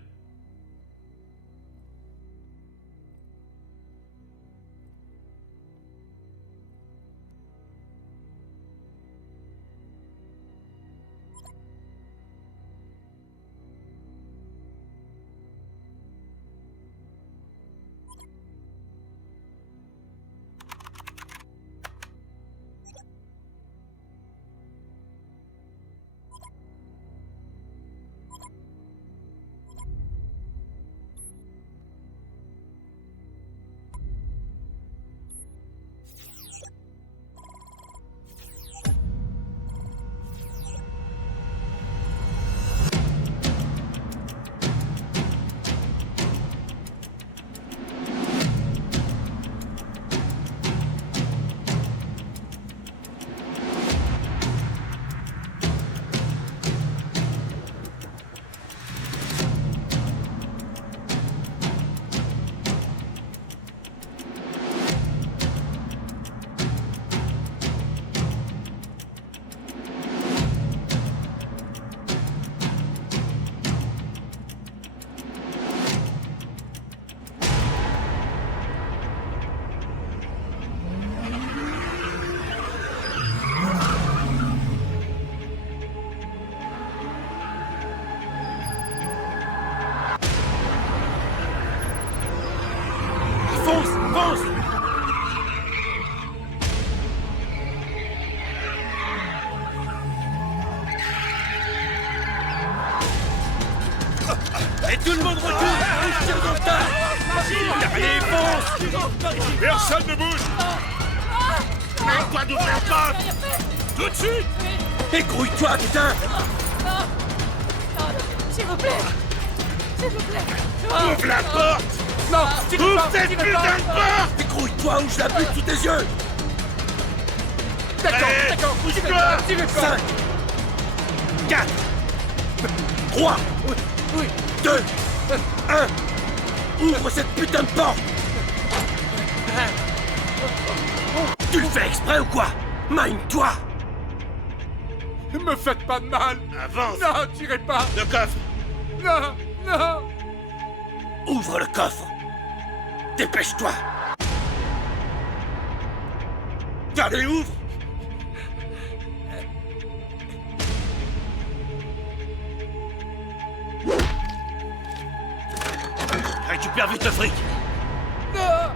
Tout le monde recule. On tire dans le tas. Allez, fonce. Personne ne bouge. Mets-toi d'ouvrir la porte. Tout de suite. Égrouille-toi, putain. S'il vous plaît. S'il vous plaît. Ouvre la porte. Non, Ouvre cette putain de porte. Égrouille-toi ou je la bute sous tes yeux. D'accord, bouge-toi. 5, 4, 3, 2, 1. Ouvre cette putain de porte. Tu le fais exprès ou quoi? Mine-toi. Ne me faites pas de mal. Avance. Non, tirez pas. Le coffre. Non, non. Ouvre le coffre. Dépêche-toi. Allez, ouvre. Récupère vite le fric. Non.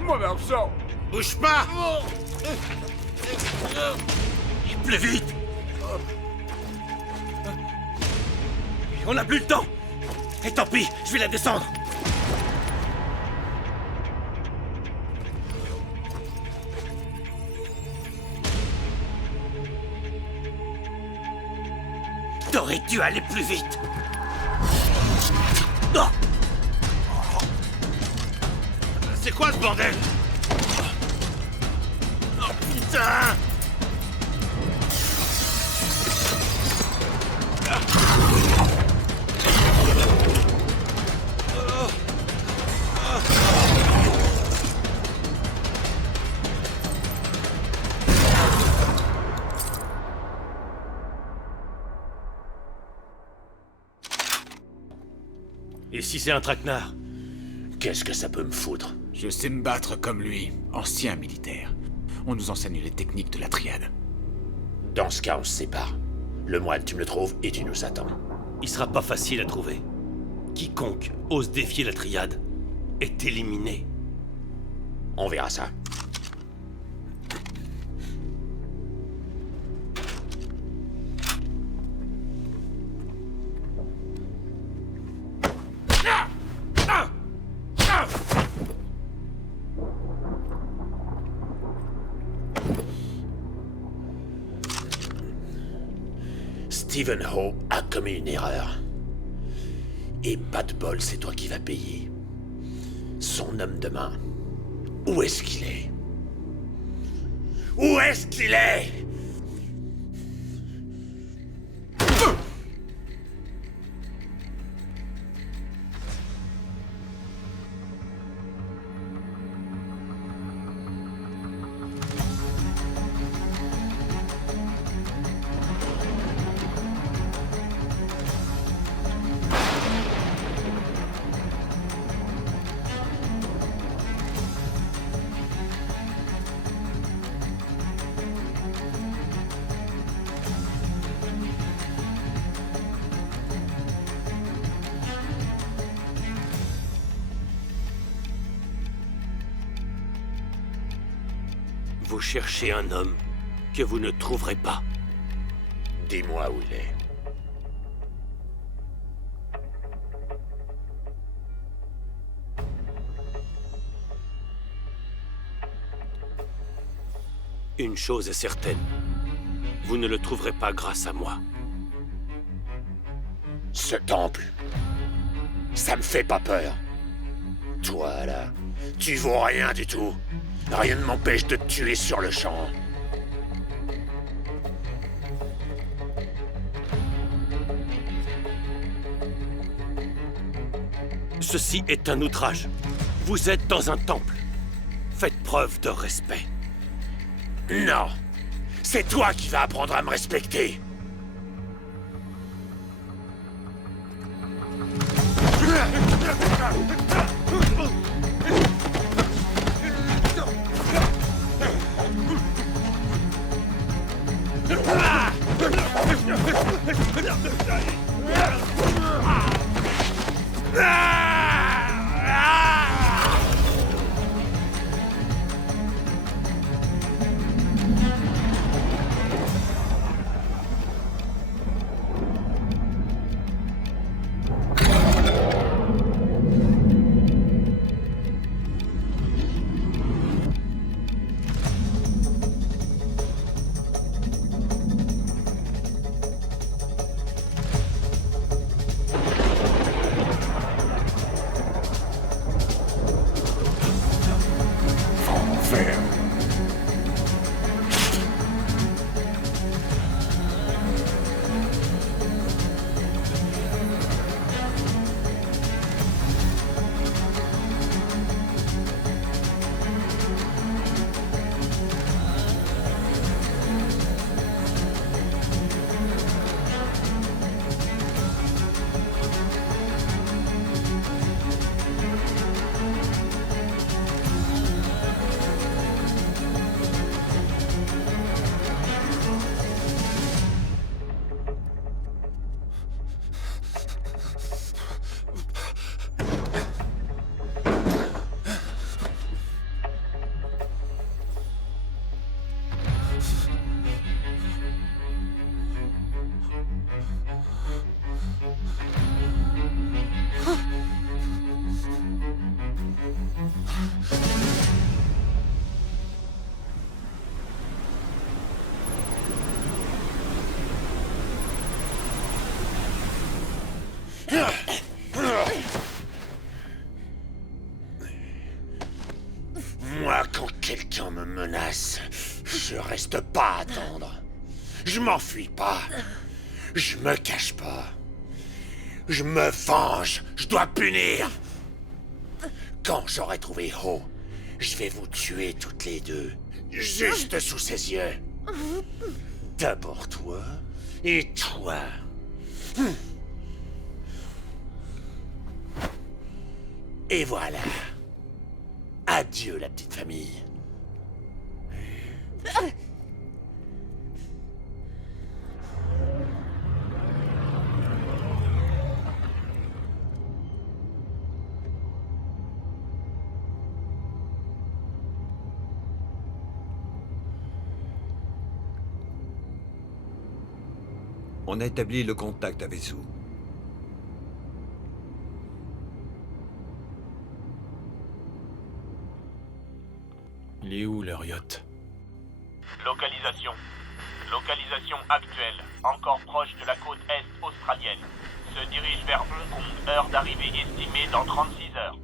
Mon argent. Bouge pas. Plus vite. On n'a plus le temps. Et tant pis, je vais la descendre. T'aurais dû aller plus vite. Non. C'est quoi ce bordel? Oh putain! Et si c'est un traquenard? Qu'est-ce que ça peut me foutre? Je sais me battre comme lui, ancien militaire. On nous enseigne les techniques de la triade. Dans ce cas, on se sépare. Le moine, tu me le trouves et tu nous attends. Il sera pas facile à trouver. Quiconque ose défier la triade est éliminé. On verra ça. Stephen Howe a commis une erreur. Et pas de bol, c'est toi qui vas payer. Son homme de main. Où est-ce qu'il est? Où est-ce qu'il est? Vous cherchez un homme que vous ne trouverez pas. Dis-moi où il est. Une chose est certaine. Vous ne le trouverez pas grâce à moi. Ce temple, ça me fait pas peur. Toi, là, tu vaux rien du tout. Rien ne m'empêche de te tuer sur le champ. Ceci est un outrage. Vous êtes dans un temple. Faites preuve de respect. Non! C'est toi qui vas apprendre à me respecter! Moi, quand quelqu'un me menace, je reste pas à attendre. Je m'enfuis pas. Je me cache pas. Je me venge. Je dois punir. Quand j'aurai trouvé Ho, je vais vous tuer toutes les deux. Juste sous ses yeux. D'abord toi et toi. Et voilà. Adieu la petite famille. On a établi le contact avec Sue. Il est où leur yacht? Localisation. Localisation actuelle. Encore proche de la côte est australienne. Se dirige vers Hong Kong. Heure d'arrivée estimée dans 36 heures.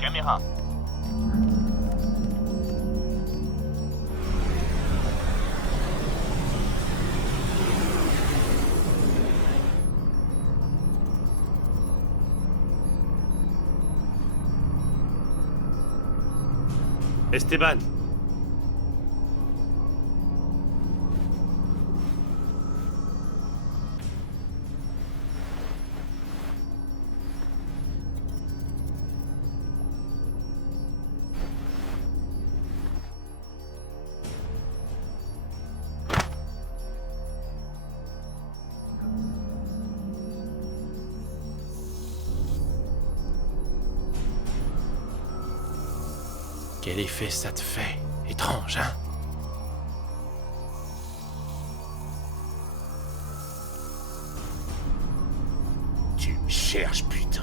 Caméra. Esteban. Quel effet ça te fait? Étrange, hein? Tu me cherches, putain.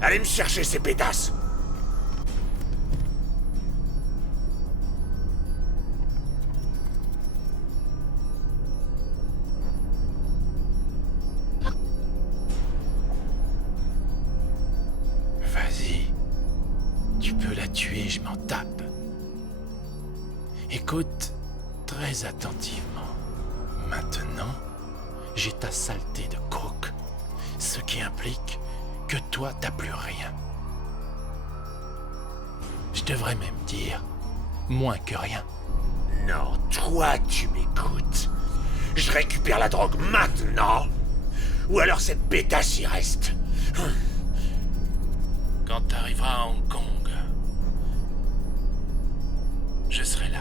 Allez me chercher ces pétasses. Vas-y. Tu peux la tuer, je m'en tape. Écoute très attentivement. Maintenant, j'ai ta saleté de coke. Ce qui implique que toi, t'as plus rien. Je devrais même dire moins que rien. Non, toi, tu m'écoutes. Je récupère la drogue maintenant. Ou alors cette pétasse y reste. Quand t'arriveras à Hong Kong, je serai là.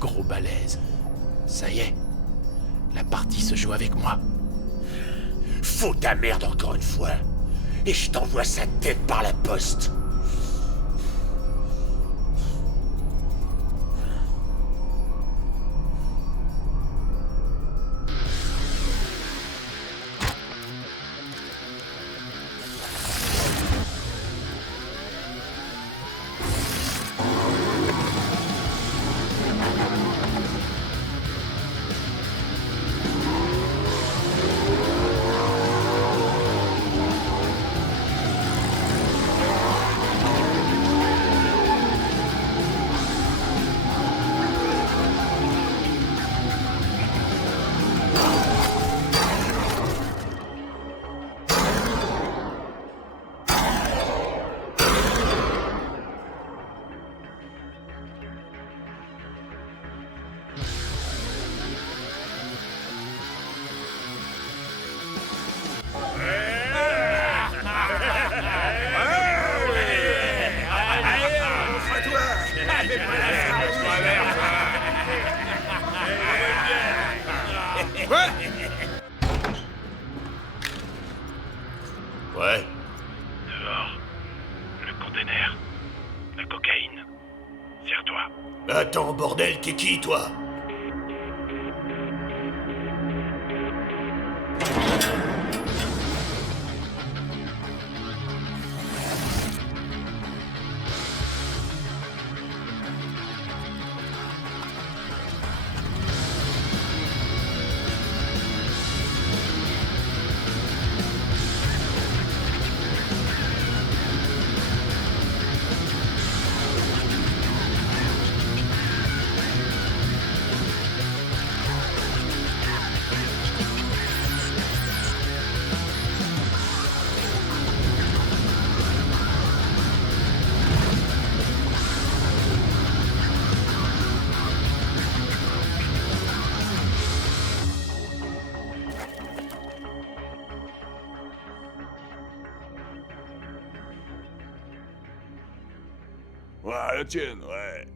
Gros balèze. Ça y est. La partie se joue avec moi. Fous ta merde encore une fois. Et je t'envoie sa tête par la poste. Ouais. Dehors. Le container. La cocaïne. Serre-toi. Attends, bordel, t'es qui, toi? Ouais, la tienne, ouais.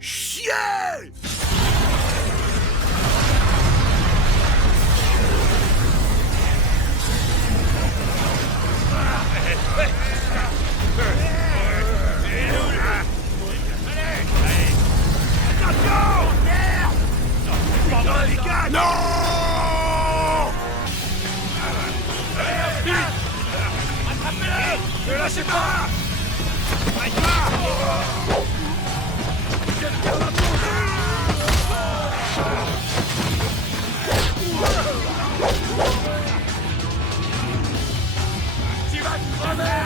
Chier! Non! Attrapez-le! Ne lâchez pas! Tu vas te crever!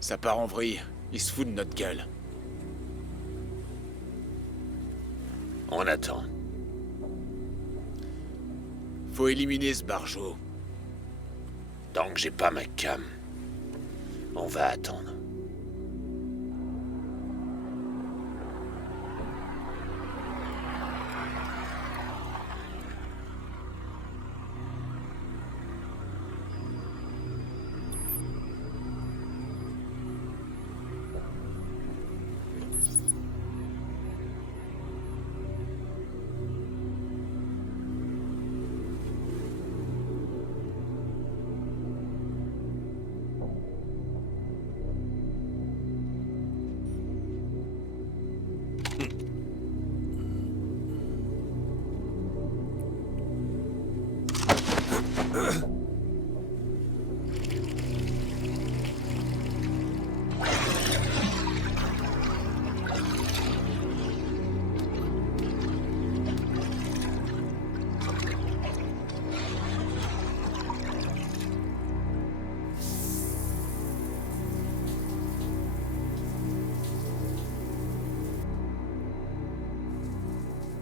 Ça part en vrille. Ils se foutent de notre gueule. On attend. Faut éliminer ce barjot. Tant que j'ai pas ma cam, on va attendre.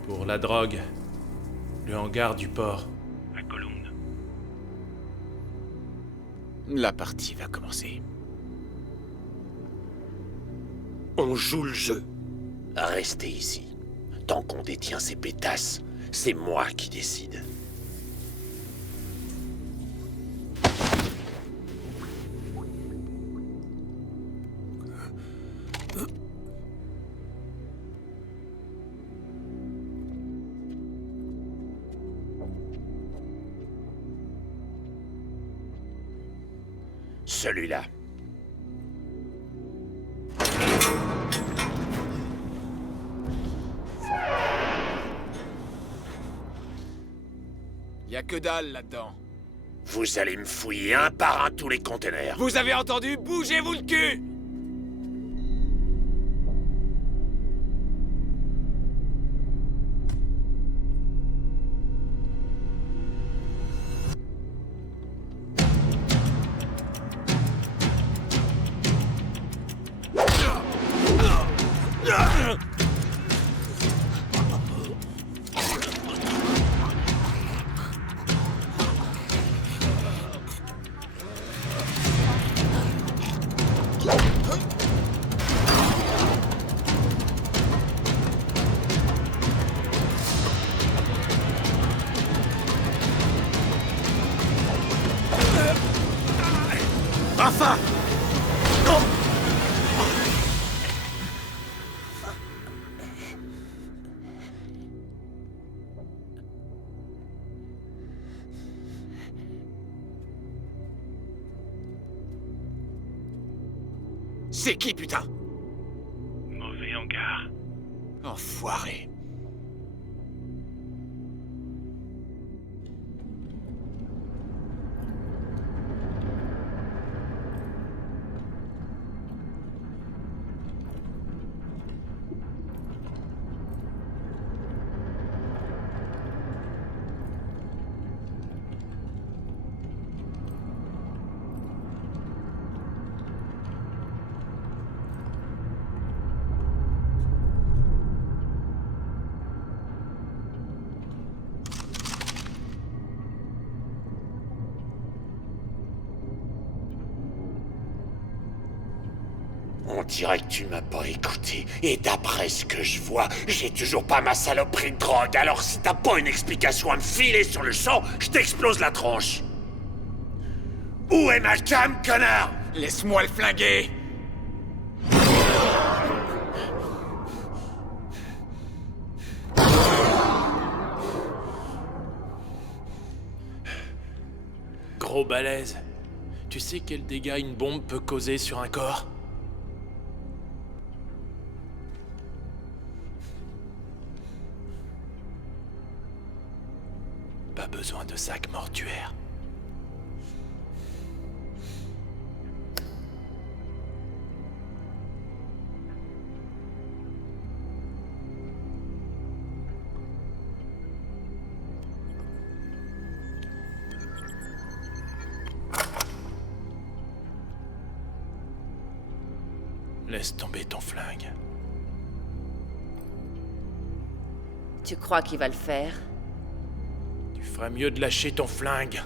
Pour la drogue, le hangar du port. La colonne. La partie va commencer. On joue le jeu. Restez ici. Tant qu'on détient ces pétasses, c'est moi qui décide. Celui-là. Y a que dalle là-dedans. Vous allez me fouiller un par un tous les containers. Vous avez entendu? Bougez-vous le cul! Enfin! Non! C'est qui, putain? Mauvais hangar. Enfoiré. On dirait que tu m'as pas écouté. Et d'après ce que je vois, j'ai toujours pas ma saloperie de drogue. Alors si t'as pas une explication à me filer sur le champ, je t'explose la tronche. Où est Malcolm, connard? Laisse-moi le flinguer! Gros balèze. Tu sais quel dégât une bombe peut causer sur un corps? Pas besoin de sac mortuaire. Laisse tomber ton flingue. Tu crois qu'il va le faire? Tu ferais mieux de lâcher ton flingue.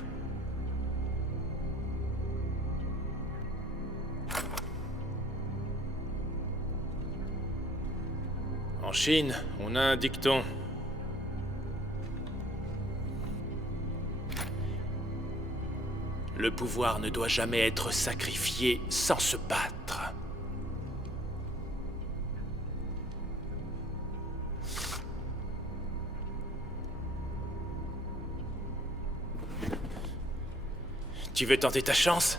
En Chine, on a un dicton. Le pouvoir ne doit jamais être sacrifié sans se battre. Tu veux tenter ta chance?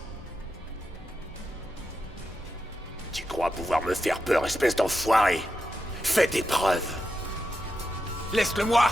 Tu crois pouvoir me faire peur, espèce d'enfoiré? Fais tes preuves. Laisse-le-moi!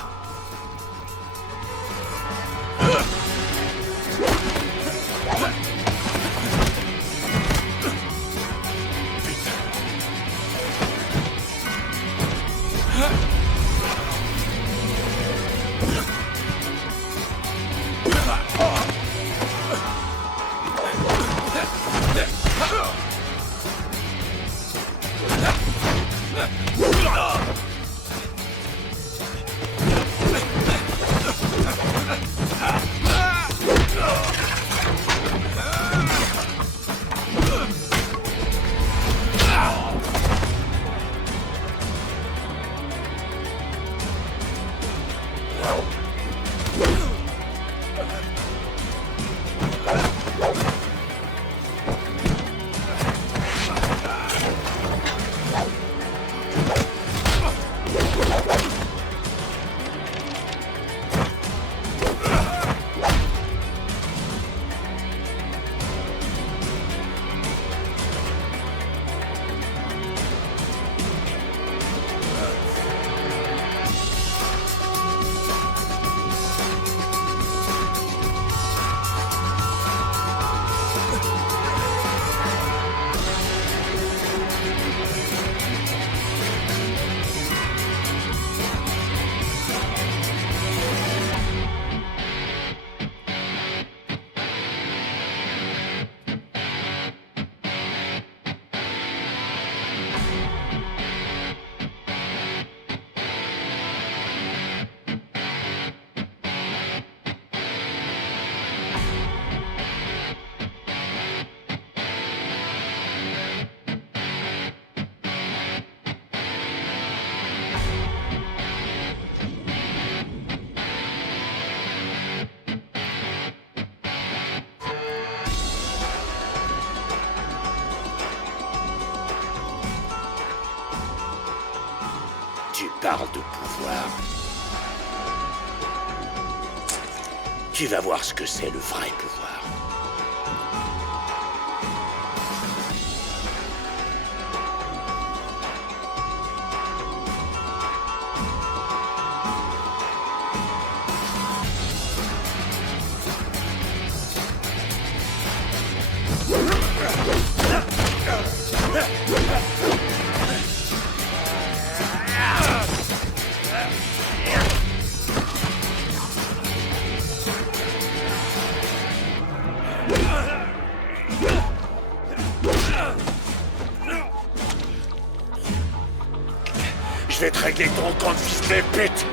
parle de pouvoir. Tu vas voir ce que c'est le vrai pouvoir. Je vais te régler ton compte, fils de pute!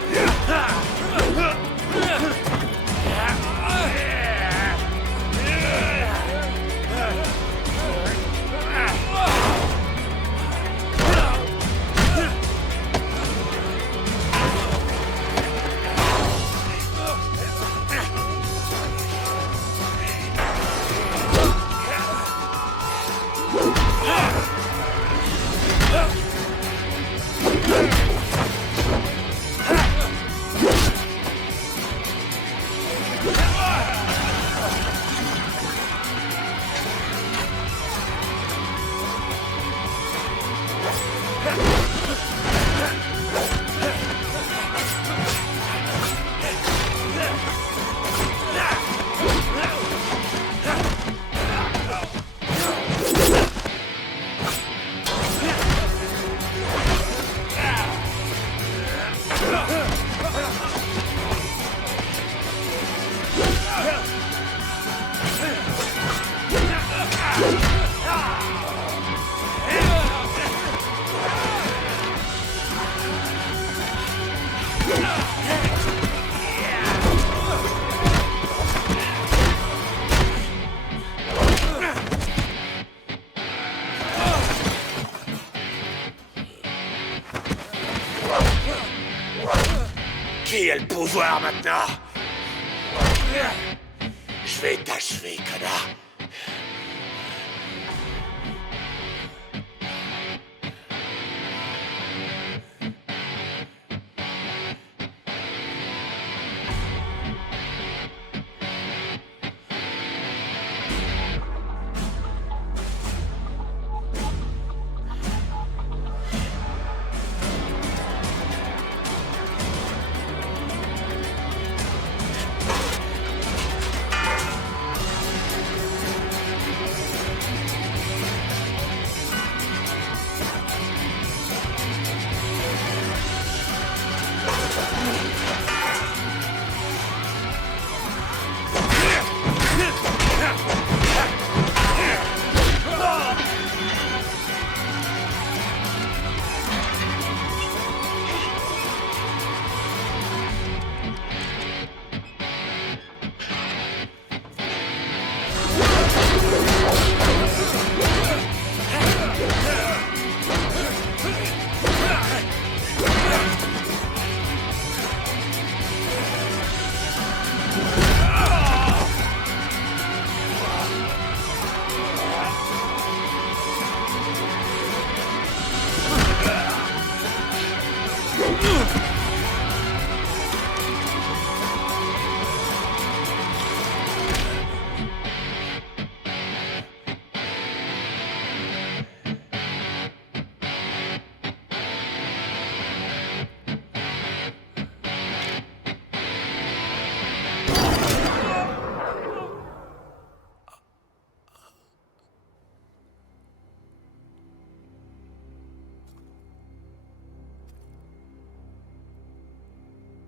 Qui a le pouvoir maintenant? Je vais t'achever, connard.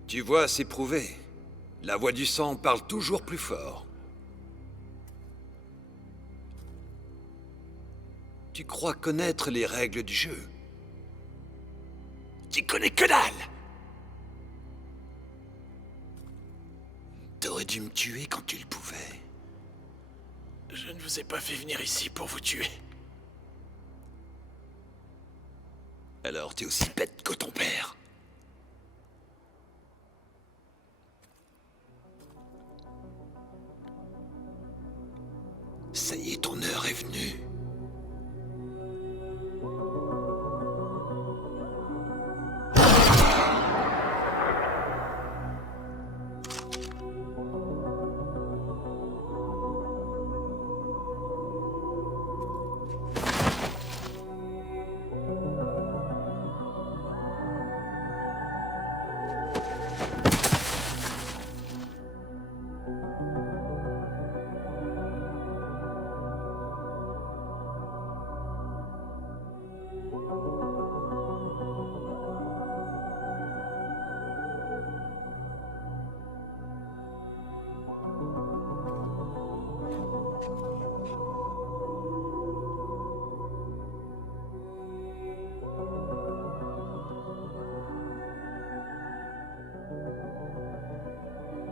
Tu vois, c'est prouvé. La voix du sang parle toujours plus fort. Tu crois connaître les règles du jeu? Tu connais que dalle! T'aurais dû me tuer quand tu le pouvais. Je ne vous ai pas fait venir ici pour vous tuer. Alors t'es aussi bête que ton père. Ça y est, ton heure est venue.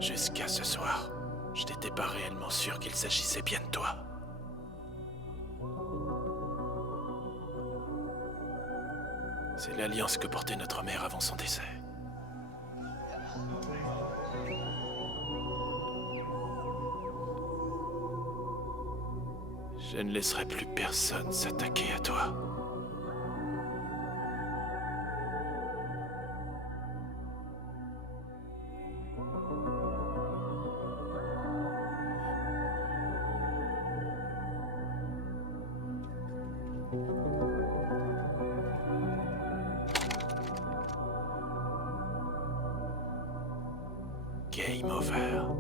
Jusqu'à ce soir, je n'étais pas réellement sûr qu'il s'agissait bien de toi. C'est l'alliance que portait notre mère avant son décès. Je ne laisserai plus personne s'attaquer à toi. Game over.